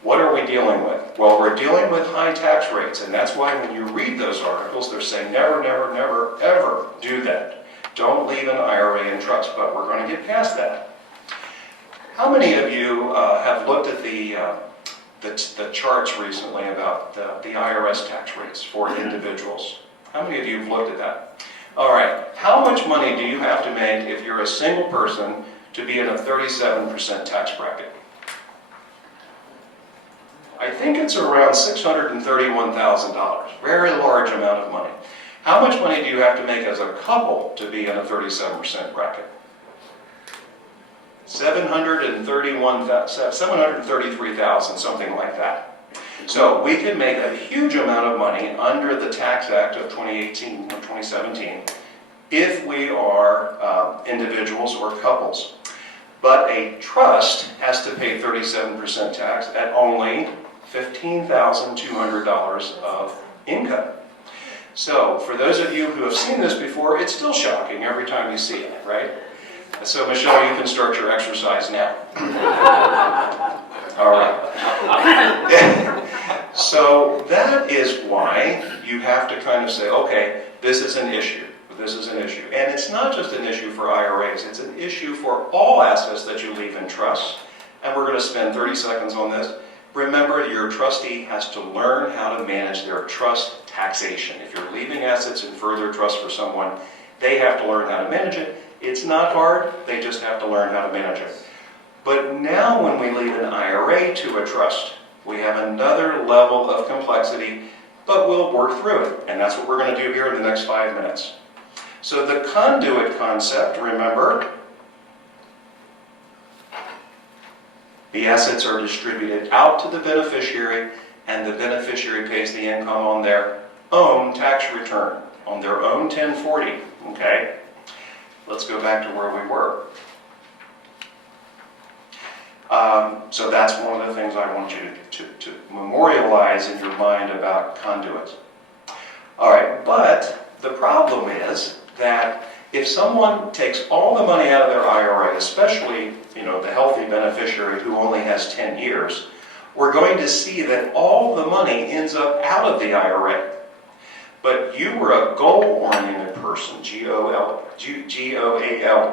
what are we dealing with? Well, we're dealing with high tax rates, and that's why when you read those articles, they're saying never, never, never, ever do that. Don't leave an IRA and trust, but we're going to get past that. How many of you have looked at the charts recently about the IRS tax rates for individuals? How many of you have looked at that? All right, how much money do you have to make if you're a single person to be in a 37% tax bracket? I think it's around $631,000, very large amount of money. How much money do you have to make as a couple to be in a 37% bracket? $733,000, something like that. So we can make a huge amount of money under the Tax Act of 2018 or 2017 if we are individuals or couples. But a trust has to pay 37% tax at only $15,200 of income. So for those of you who have seen this before, it's still shocking every time you see it, right? So Michelle, you can start your exercise now. All right. So that is why you have to kind of say, okay, this is an issue. This is an issue. And it's not just an issue for IRAs. It's an issue for all assets that you leave in trust. And we're going to spend 30 seconds on this. Remember, your trustee has to learn how to manage their trust taxation. If you're leaving assets in further trust for someone, they have to learn how to manage it. It's not hard. They just have to learn how to manage it. But now when we leave an IRA to a trust, we have another level of complexity, but we'll work through it. And that's what we're going to do here in the next 5 minutes. So the conduit concept, remember, the assets are distributed out to the beneficiary, and the beneficiary pays the income on their own tax return, on their own 1040, okay? Let's go back to where we were. So that's one of the things I want you to memorialize in your mind about conduits. All right, but the problem is that if someone takes all the money out of their IRA, especially, the healthy beneficiary who only has 10 years, we're going to see that all the money ends up out of the IRA. But you were a goal-oriented person, G-O-A-L,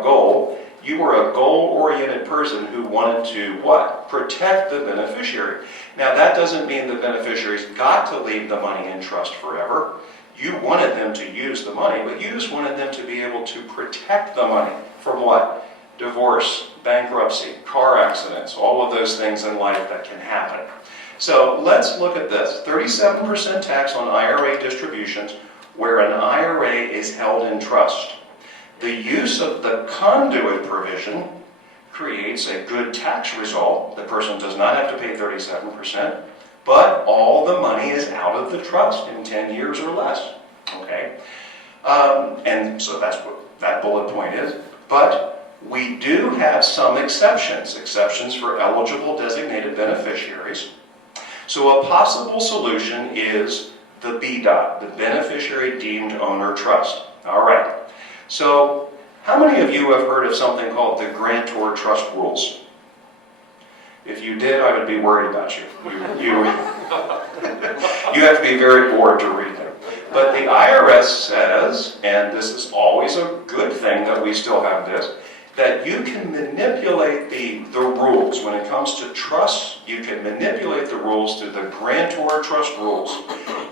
goal. You were a goal-oriented person who wanted to, what? Protect the beneficiary. Now, that doesn't mean the beneficiary's got to leave the money in trust forever. You wanted them to use the money, but you just wanted them to be able to protect the money from what? Divorce, bankruptcy, car accidents, all of those things in life that can happen. So let's look at this. 37% tax on IRA distributions where an IRA is held in trust. The use of the conduit provision creates a good tax result. The person does not have to pay 37%, but all the money is out of the trust in 10 years or less. Okay? And so that's what that bullet point is. But we do have some exceptions for eligible designated beneficiaries. So a possible solution is the BDOT, the Beneficiary Deemed Owner Trust. All right. So how many of you have heard of something called the Grantor Trust Rules? If you did, I would be worried about you. You have to be very bored to read them. But the IRS says, and this is always a good thing that we still have this, that you can manipulate the rules. When it comes to trusts, you can manipulate the rules to the grantor trust rules.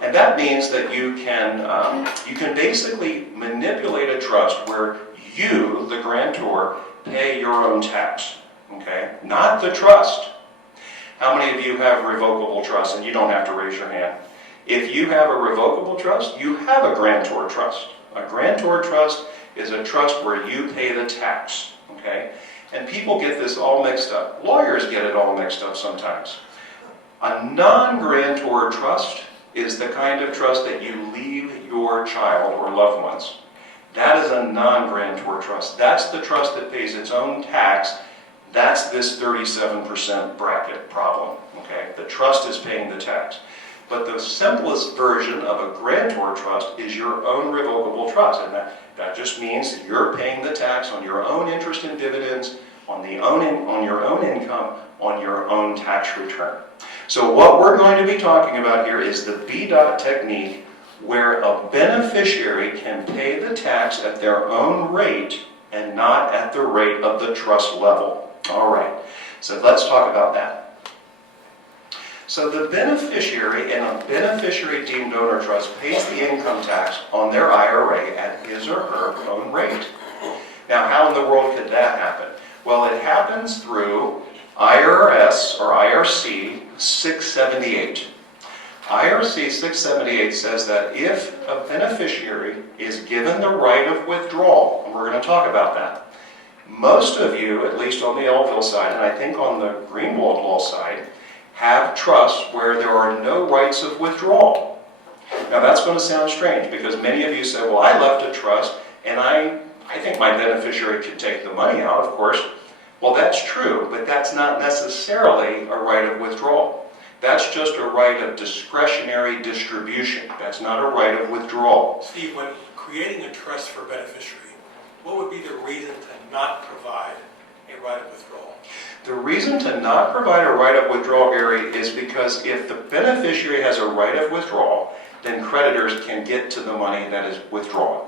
And that means that you can basically manipulate a trust where you, the grantor, pay your own tax. Okay? Not the trust. How many of you have revocable trust? And you don't have to raise your hand. If you have a revocable trust, you have a grantor trust. A grantor trust is a trust where you pay the tax. Okay? And people get this all mixed up. Lawyers get it all mixed up sometimes. A non-grantor trust is the kind of trust that you leave your child or loved ones. That is a non-grantor trust. That's the trust that pays its own tax, That's this 37% bracket problem, okay? The trust is paying the tax. But the simplest version of a grantor trust is your own revocable trust, and that just means that you're paying the tax on your own interest and dividends, on your own income, on your own tax return. So what we're going to be talking about here is the B-dot technique, where a beneficiary can pay the tax at their own rate and not at the rate of the trust level. All right, so let's talk about that. So the beneficiary in a beneficiary deemed donor trust pays the income tax on their IRA at his or her own rate. Now, how in the world could that happen? Well, it happens through IRS or IRC 678. IRC 678 says that if a beneficiary is given the right of withdrawal, and we're going to talk about that, most of you, at least on the Elville side, and I think on the Greenwald Law side, have trusts where there are no rights of withdrawal. Now that's going to sound strange because many of you say, well, I left a trust and I think my beneficiary could take the money out, of course. Well, that's true, but that's not necessarily a right of withdrawal. That's just a right of discretionary distribution. That's not a right of withdrawal. Steve, when creating a trust for a beneficiary, what would be the reason to not provide a right of withdrawal? The reason to not provide a right of withdrawal, Gary, is because if the beneficiary has a right of withdrawal, then creditors can get to the money that is withdrawn.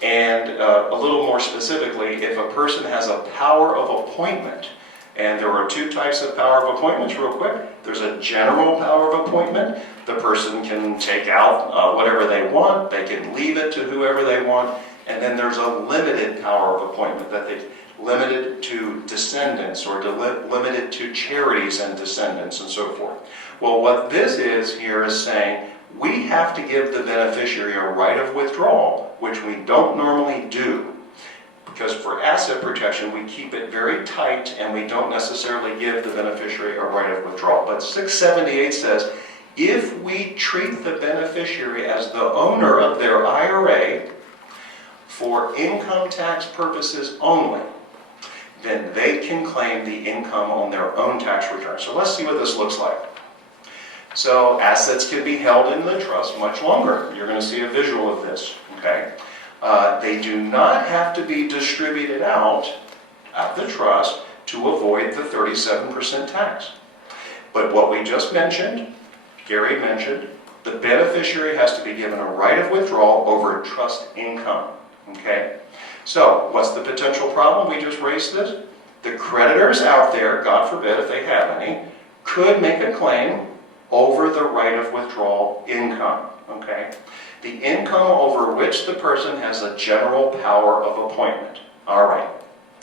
And a little more specifically, if a person has a power of appointment, and there are two types of power of appointments real quick. There's a general power of appointment. The person can take out whatever they want. They can leave it to whoever they want. And then there's a limited power of appointment that they limited to descendants or limited to charities and descendants and so forth. Well, what this is here is saying we have to give the beneficiary a right of withdrawal, which we don't normally do. Because for asset protection, we keep it very tight and we don't necessarily give the beneficiary a right of withdrawal. But 678 says, if we treat the beneficiary as the owner of their IRA for income tax purposes only, then they can claim the income on their own tax return. So let's see what this looks like. So assets can be held in the trust much longer. You're going to see a visual of this, okay? They do not have to be distributed out of the trust to avoid the 37% tax. But what we just mentioned, Gary mentioned, the beneficiary has to be given a right of withdrawal over trust income, okay? So what's the potential problem? We just raised this. The creditors out there, God forbid if they have any, could make a claim over the right of withdrawal income, okay? The income over which the person has a general power of appointment. All right.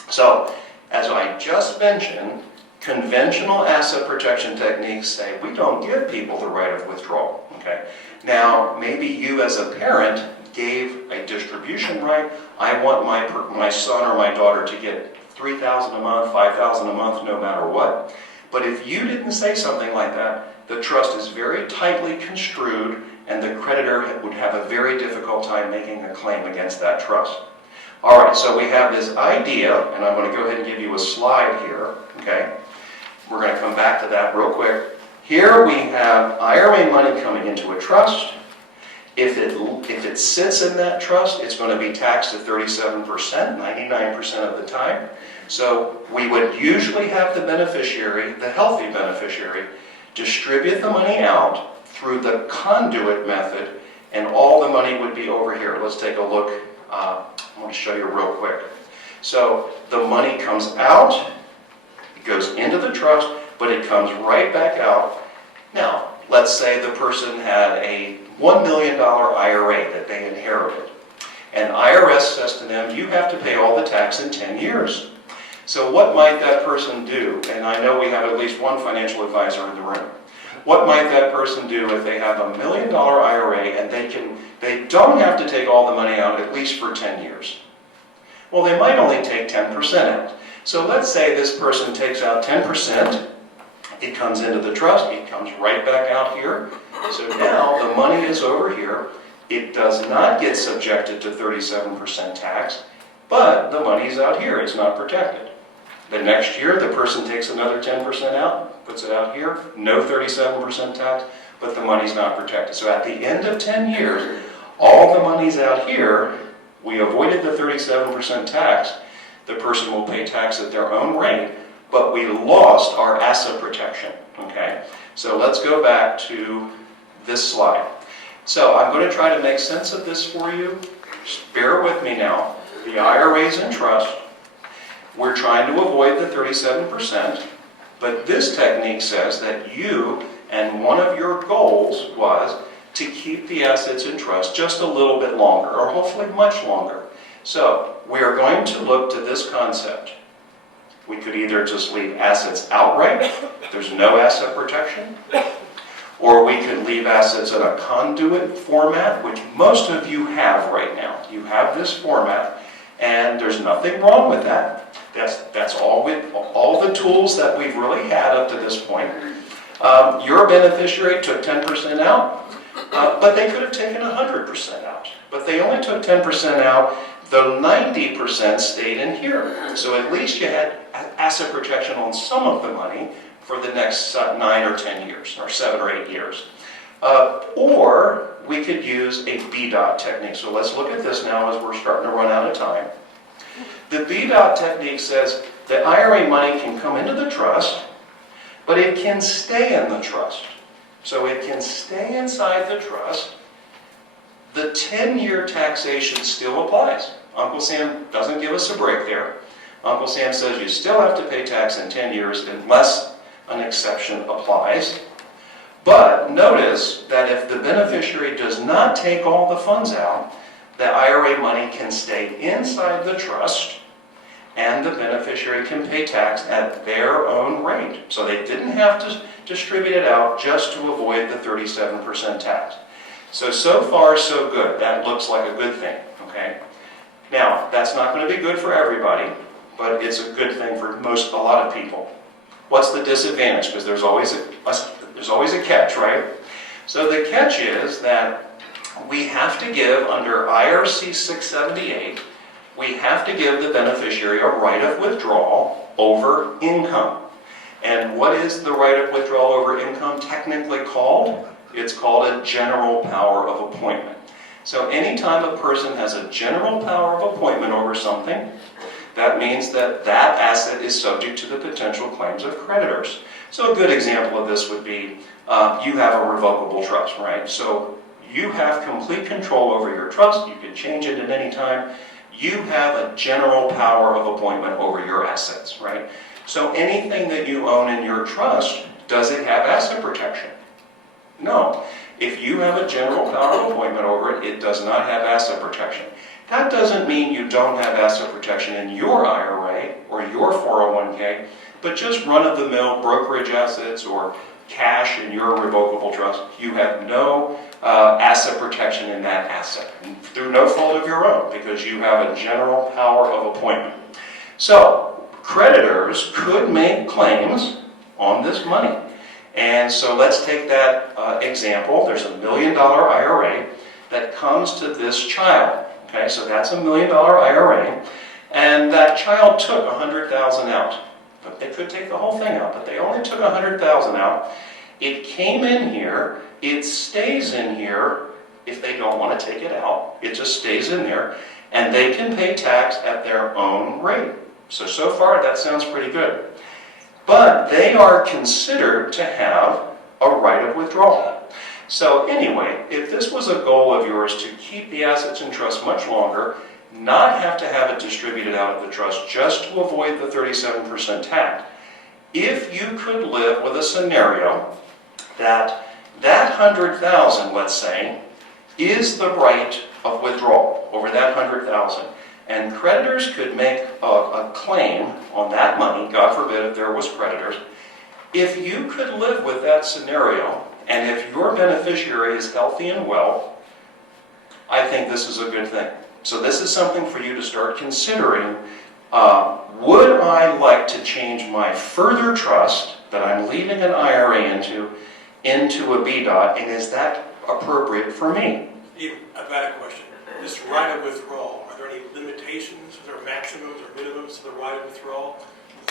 So, as I just mentioned, conventional asset protection techniques say we don't give people the right of withdrawal, okay? Now, maybe you as a parent gave a distribution right. I want my son or my daughter to get $3,000 a month, $5,000 a month, no matter what. But if you didn't say something like that, the trust is very tightly construed and the creditor would have a very difficult time making a claim against that trust. All right, so we have this idea, and I'm going to go ahead and give you a slide here, okay? We're going to come back to that real quick. Here we have IRA money coming into a trust. If it sits in that trust, it's going to be taxed at 37%, 99% of the time. So we would usually have the beneficiary, the healthy beneficiary, distribute the money out through the conduit method, and all the money would be over here. Let's take a look. I'm going to show you real quick. So the money comes out, it goes into the trust, but it comes right back out. Now, let's say the person had a $1 million IRA that they inherited. And IRS says to them, you have to pay all the tax in 10 years. So what might that person do? And I know we have at least one financial advisor in the room. What might that person do if they have a $1 million IRA and they don't have to take all the money out at least for 10 years? Well, they might only take 10% out. So let's say this person takes out 10%, it comes into the trust, it comes right back out here. So now the money is over here. It does not get subjected to 37% tax, but the money is out here, it's not protected. The next year, the person takes another 10% out, puts it out here, no 37% tax, but the money's not protected. So at the end of 10 years, all the money's out here, we avoided the 37% tax, the person will pay tax at their own rate, but we lost our asset protection, okay? So let's go back to this slide. So I'm going to try to make sense of this for you. Just bear with me now. The IRA's in trust. We're trying to avoid the 37%, but this technique says that you, and one of your goals was to keep the assets in trust just a little bit longer, or hopefully much longer. So we are going to look to this concept. We could either just leave assets outright, there's no asset protection, or we could leave assets in a conduit format, which most of you have right now. You have this format, and there's nothing wrong with that. That's all the tools that we've really had up to this point. Your beneficiary took 10% out, but they could have taken 100% out. But they only took 10% out, the 90% stayed in here. So at least you had asset protection on some of the money for the next 9 or 10 years, or 7 or 8 years. Or we could use a B-dot technique. So let's look at this now as we're starting to run out of time. The B-dot technique says the IRA money can come into the trust, but it can stay in the trust. So it can stay inside the trust. The 10-year taxation still applies. Uncle Sam doesn't give us a break there. Uncle Sam says you still have to pay tax in 10 years unless an exception applies. But notice that if the beneficiary does not take all the funds out, the IRA money can stay inside the trust and the beneficiary can pay tax at their own rate. So they didn't have to distribute it out just to avoid the 37% tax. So far, so good. That looks like a good thing, okay? Now, that's not going to be good for everybody, but it's a good thing for a lot of people. What's the disadvantage? Because there's always a catch, right? So the catch is that we have to give, under IRC 678, we have to give the beneficiary a right of withdrawal over income. And what is the right of withdrawal over income technically called? It's called a general power of appointment. So anytime a person has a general power of appointment over something, that means that that asset is subject to the potential claims of creditors. So a good example of this would be you have a revocable trust, right? So you have complete control over your trust. You can change it at any time. You have a general power of appointment over your assets, right? So anything that you own in your trust, does it have asset protection? No. If you have a general power of appointment over it, it does not have asset protection. That doesn't mean you don't have asset protection in your IRA or your 401k, but just run-of-the-mill brokerage assets or cash in your revocable trust, you have no asset protection in that asset, through no fault of your own, because you have a general power of appointment. So, creditors could make claims on this money. And so let's take that example. There's a $1 million IRA that comes to this child. Okay, so that's a $1 million IRA, and that child took $100,000 out. But they could take the whole thing out, but they only took $100,000 out. It came in here, it stays in here if they don't want to take it out. It just stays in there, and they can pay tax at their own rate. So far that sounds pretty good. But they are considered to have a right of withdrawal. So anyway, if this was a goal of yours to keep the assets in trust much longer, not have to have it distributed out of the trust just to avoid the 37% tax, if you could live with a scenario that 100,000, let's say, is the right of withdrawal over that 100,000, and creditors could make a claim on that money, God forbid if there was creditors, if you could live with that scenario, and if your beneficiary is healthy and well, I think this is a good thing. So this is something for you to start considering. Would I like to change my further trust that I'm leaving an IRA into a B-dot, and is that appropriate for me? Steve, I've got a question. This right of withdrawal, are there any limitations? Are there maximums or minimums to the right of withdrawal?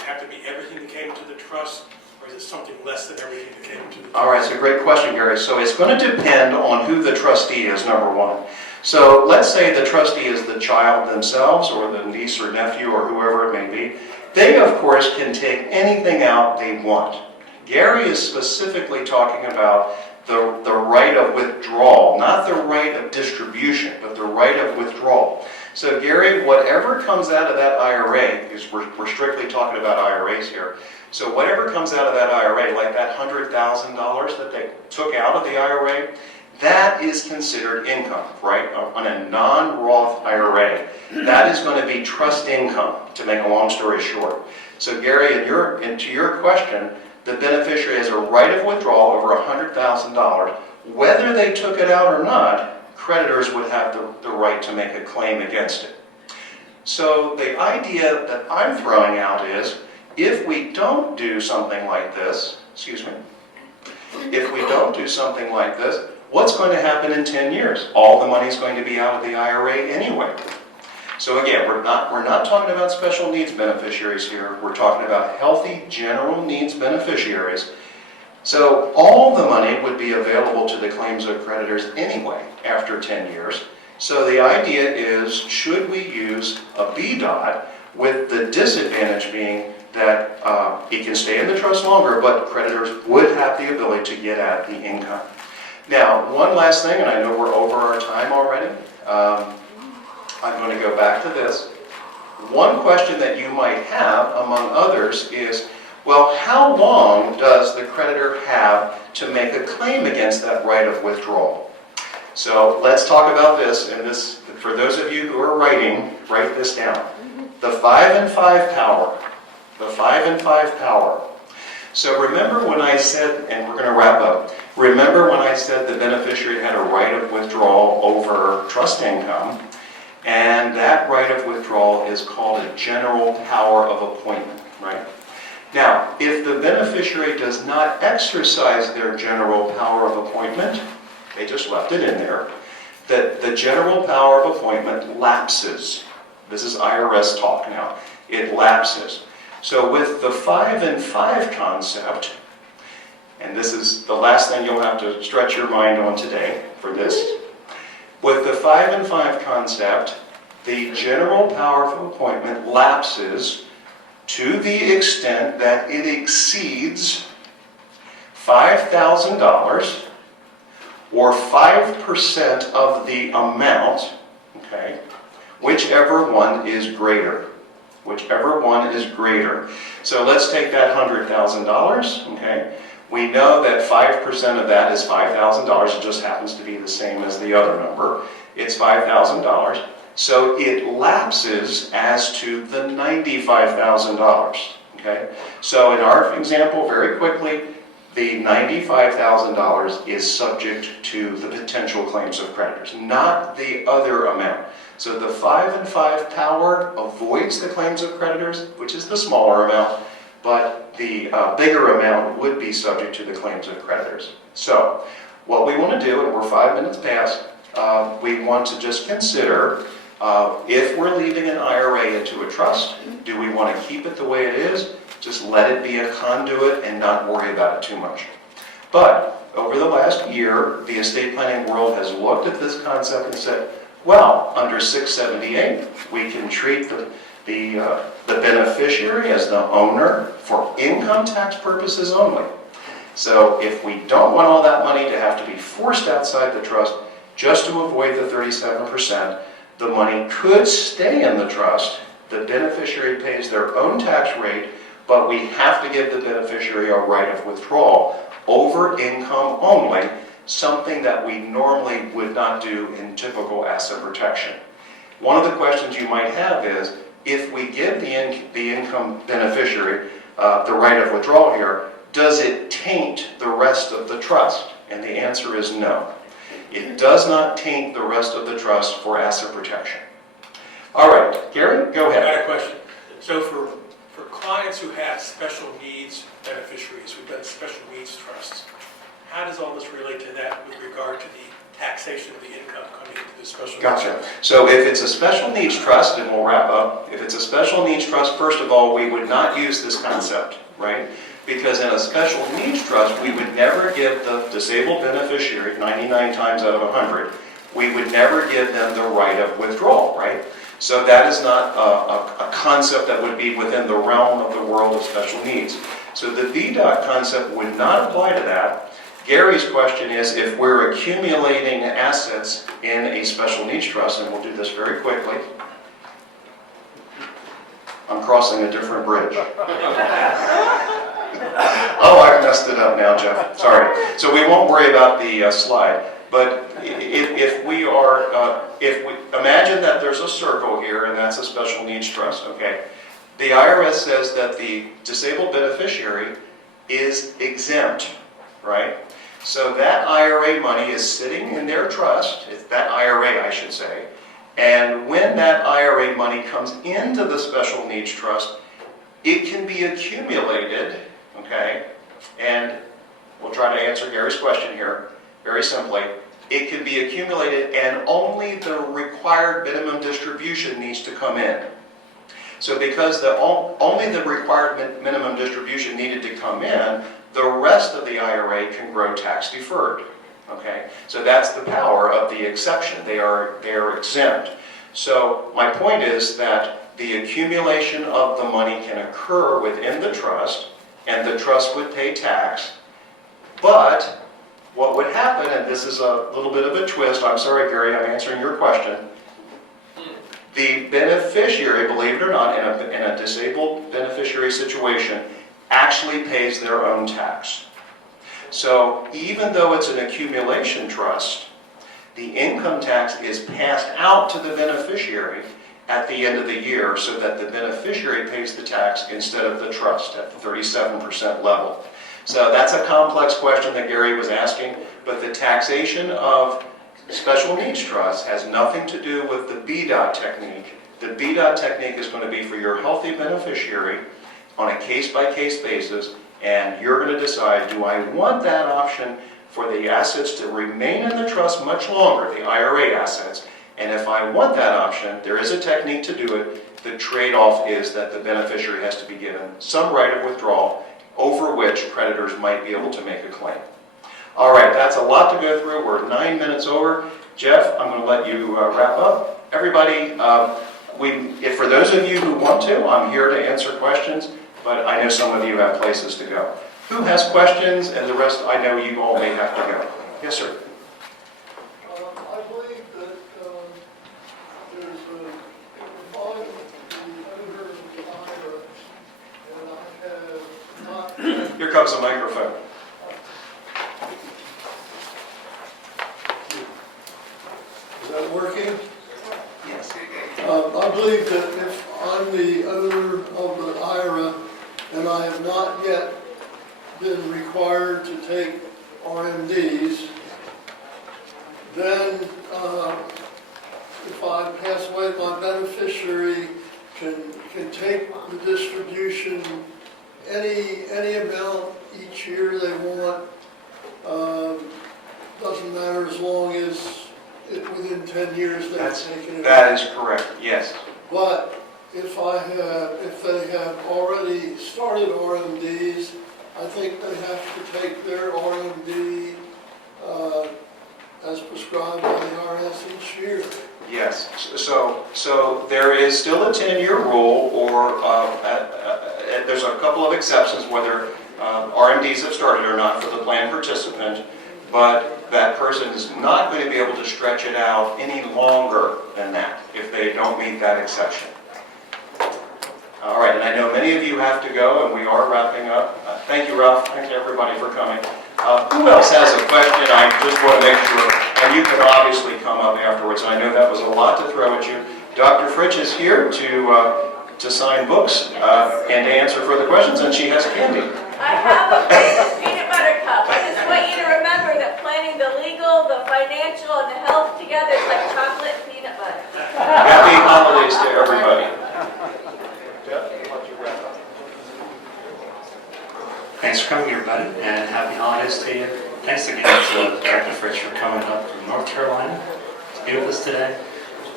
have to be everything that came into the trust, or is it something less than everything that came into the trust? All right, it's a great question, Gary. So it's going to depend on who the trustee is, number one. So let's say the trustee is the child themselves, or the niece or nephew, or whoever it may be. They, of course, can take anything out they want. Gary is specifically talking about the right of withdrawal, not the right of distribution, but the right of withdrawal. So Gary, whatever comes out of that IRA, because we're strictly talking about IRAs here, so whatever comes out of that IRA, like that $100,000 that they took out of the IRA, that is considered income, right? On a non-Roth IRA, that is going to be trust income, to make a long story short. So Gary, to your question, the beneficiary has a right of withdrawal over $100,000. Whether they took it out or not, creditors would have the right to make a claim against it. So the idea that I'm throwing out is, if we don't do something like this, if we don't do something like this, what's going to happen in 10 years? All the money's going to be out of the IRA anyway. So again, we're not talking about special needs beneficiaries here. We're talking about healthy general needs beneficiaries. So all the money would be available to the claims of creditors anyway after 10 years. So the idea is, should we use a BDOT, with the disadvantage being that it can stay in the trust longer, but creditors would have the ability to get at the income. Now, one last thing, and I know we're over our time already. I'm going to go back to this. One question that you might have, among others, is, well, how long does the creditor have to make a claim against that right of withdrawal? So let's talk about this, and this, for those of you who are writing, write this down. The 5 and 5 power. The 5 and 5 power. So remember when I said, and we're going to wrap up, remember when I said the beneficiary had a right of withdrawal over trust income, and that right of withdrawal is called a general power of appointment, right? Now, if the beneficiary does not exercise their general power of appointment, they just left it in there, that the general power of appointment lapses. This is IRS talk now. It lapses. So with the 5 and 5 concept, and this is the last thing you'll have to stretch your mind on today for this. With the 5 and 5 concept, the general power of appointment lapses to the extent that it exceeds $5,000 or 5% of the amount, okay, whichever one is greater. Whichever one is greater. So let's take that $100,000, okay? We know that 5% of that is $5,000. It just happens to be the same as the other number. It's $5,000. So it lapses as to the $95,000, okay? So in our example, very quickly, the $95,000 is subject to the potential claims of creditors, not the other amount. So the 5 and 5 power avoids the claims of creditors, which is the smaller amount, but the bigger amount would be subject to the claims of creditors. So what we want to do, and we're 5 minutes past, we want to just consider if we're leaving an IRA into a trust, do we want to keep it the way it is? Just let it be a conduit and not worry about it too much. But over the last year, the estate planning world has looked at this concept and said, well, under 678, we can treat the beneficiary as the owner for income tax purposes only. So if we don't want all that money to have to be forced outside the trust just to avoid the 37%, the money could stay in the trust. The beneficiary pays their own tax rate, but we have to give the beneficiary a right of withdrawal over income only, something that we normally would not do in typical asset protection. One of the questions you might have is, if we give the income beneficiary the right of withdrawal here, does it taint the rest of the trust? And the answer is no. It does not taint the rest of the trust for asset protection. All right, Gary, go ahead. I got a question. So for clients who have special needs beneficiaries, who've done special needs trusts, how does all this relate to that with regard to the taxation of the income coming into the special. Gotcha. So if it's a special needs trust, and we'll wrap up, if it's a special needs trust, first of all, we would not use this concept, right? Because in a special needs trust, we would never give the disabled beneficiary, 99 times out of 100, we would never give them the right of withdrawal, right? So that is not a concept that would be within the realm of the world of special needs. So the BDOT concept would not apply to that. Gary's question is, if we're accumulating assets in a special needs trust, and we'll do this very quickly. I'm crossing a different bridge. Oh, I messed it up now, Jeff. Sorry. So we won't worry about the slide. But if we imagine that there's a circle here, and that's a special needs trust, okay? The IRS says that the disabled beneficiary is exempt, right? So that IRA money is sitting in their trust, it's that IRA, I should say, and when that IRA money comes into the special needs trust, it can be accumulated, okay? And we'll try to answer Gary's question here very simply. It can be accumulated and only the required minimum distribution needs to come in. So because only the required minimum distribution needed to come in, the rest of the IRA can grow tax deferred. Okay, so that's the power of the exception. They are exempt. So my point is that the accumulation of the money can occur within the trust, and the trust would pay tax. But what would happen, and this is a little bit of a twist, I'm sorry, Gary, I'm answering your question. The beneficiary, believe it or not, in a disabled beneficiary situation, actually pays their own tax. So even though it's an accumulation trust, the income tax is passed out to the beneficiary at the end of the year so that the beneficiary pays the tax instead of the trust at the 37% level. So that's a complex question that Gary was asking, but the taxation of special needs trust has nothing to do with the BDOT technique. The BDOT technique is going to be for your healthy beneficiary on a case-by-case basis, and you're going to decide, do I want that option for the assets to remain in the trust much longer, the IRA assets, and if I want that option, there is a technique to do it. The trade-off is that the beneficiary has to be given some right of withdrawal over which creditors might be able to make a claim. All right, that's a lot to go through. We're 9 minutes over. Jeff, I'm going to let you wrap up. Everybody, for those of you who want to, I'm here to answer questions, but I know some of you have places to go. Who has questions, and the rest, I know you all may have to go. Yes, sir. I believe that there's a volume in the odor of the virus, and I have not... Here comes the microphone. Is that working? Yes. I believe that if I'm the owner of the IRA and I have not yet been required to take RMDs, then if I pass away, my beneficiary can take the distribution any amount each year they want. Doesn't matter as long as within 10 years they've taken it. That is correct, yes. But if they have already started RMDs, I think they have to take their RMD as prescribed by the IRS each year. Yes. So there is still a 10-year rule, or there's a couple of exceptions, whether RMDs have started or not for the plan participant, but that person is not going to be able to stretch it out any longer than that if they don't meet that exception. All right, and I know many of you have to go, and we are wrapping up. Thank you, Ralph. Thank you, everybody, for coming. Who else has a question? I just want to make sure, and you can obviously come up afterwards. I know that was a lot to throw at you. Dr. Fritsch is here to sign books and to answer further questions, and she has candy. I have a famous peanut butter cup. I just want you to remember that planning the legal, the financial, and the health together is like chocolate and peanut butter. Happy holidays to everybody. Thanks for coming, everybody, and happy holidays to you. Thanks again to Dr. Fritsch for coming up from North Carolina to be with us today.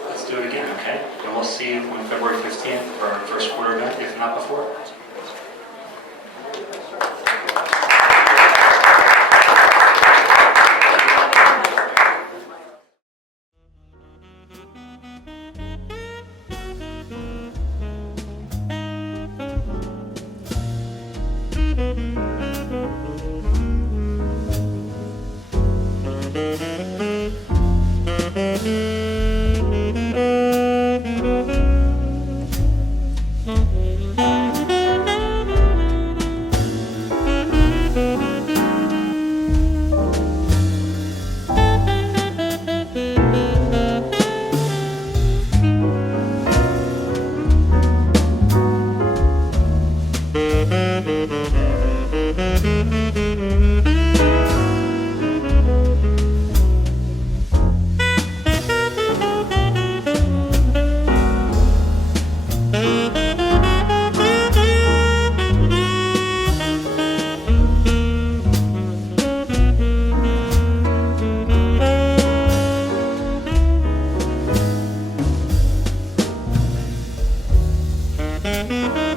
Let's do it again, okay? And we'll see you on February 15th for our first quarter event, if not before. Thank you.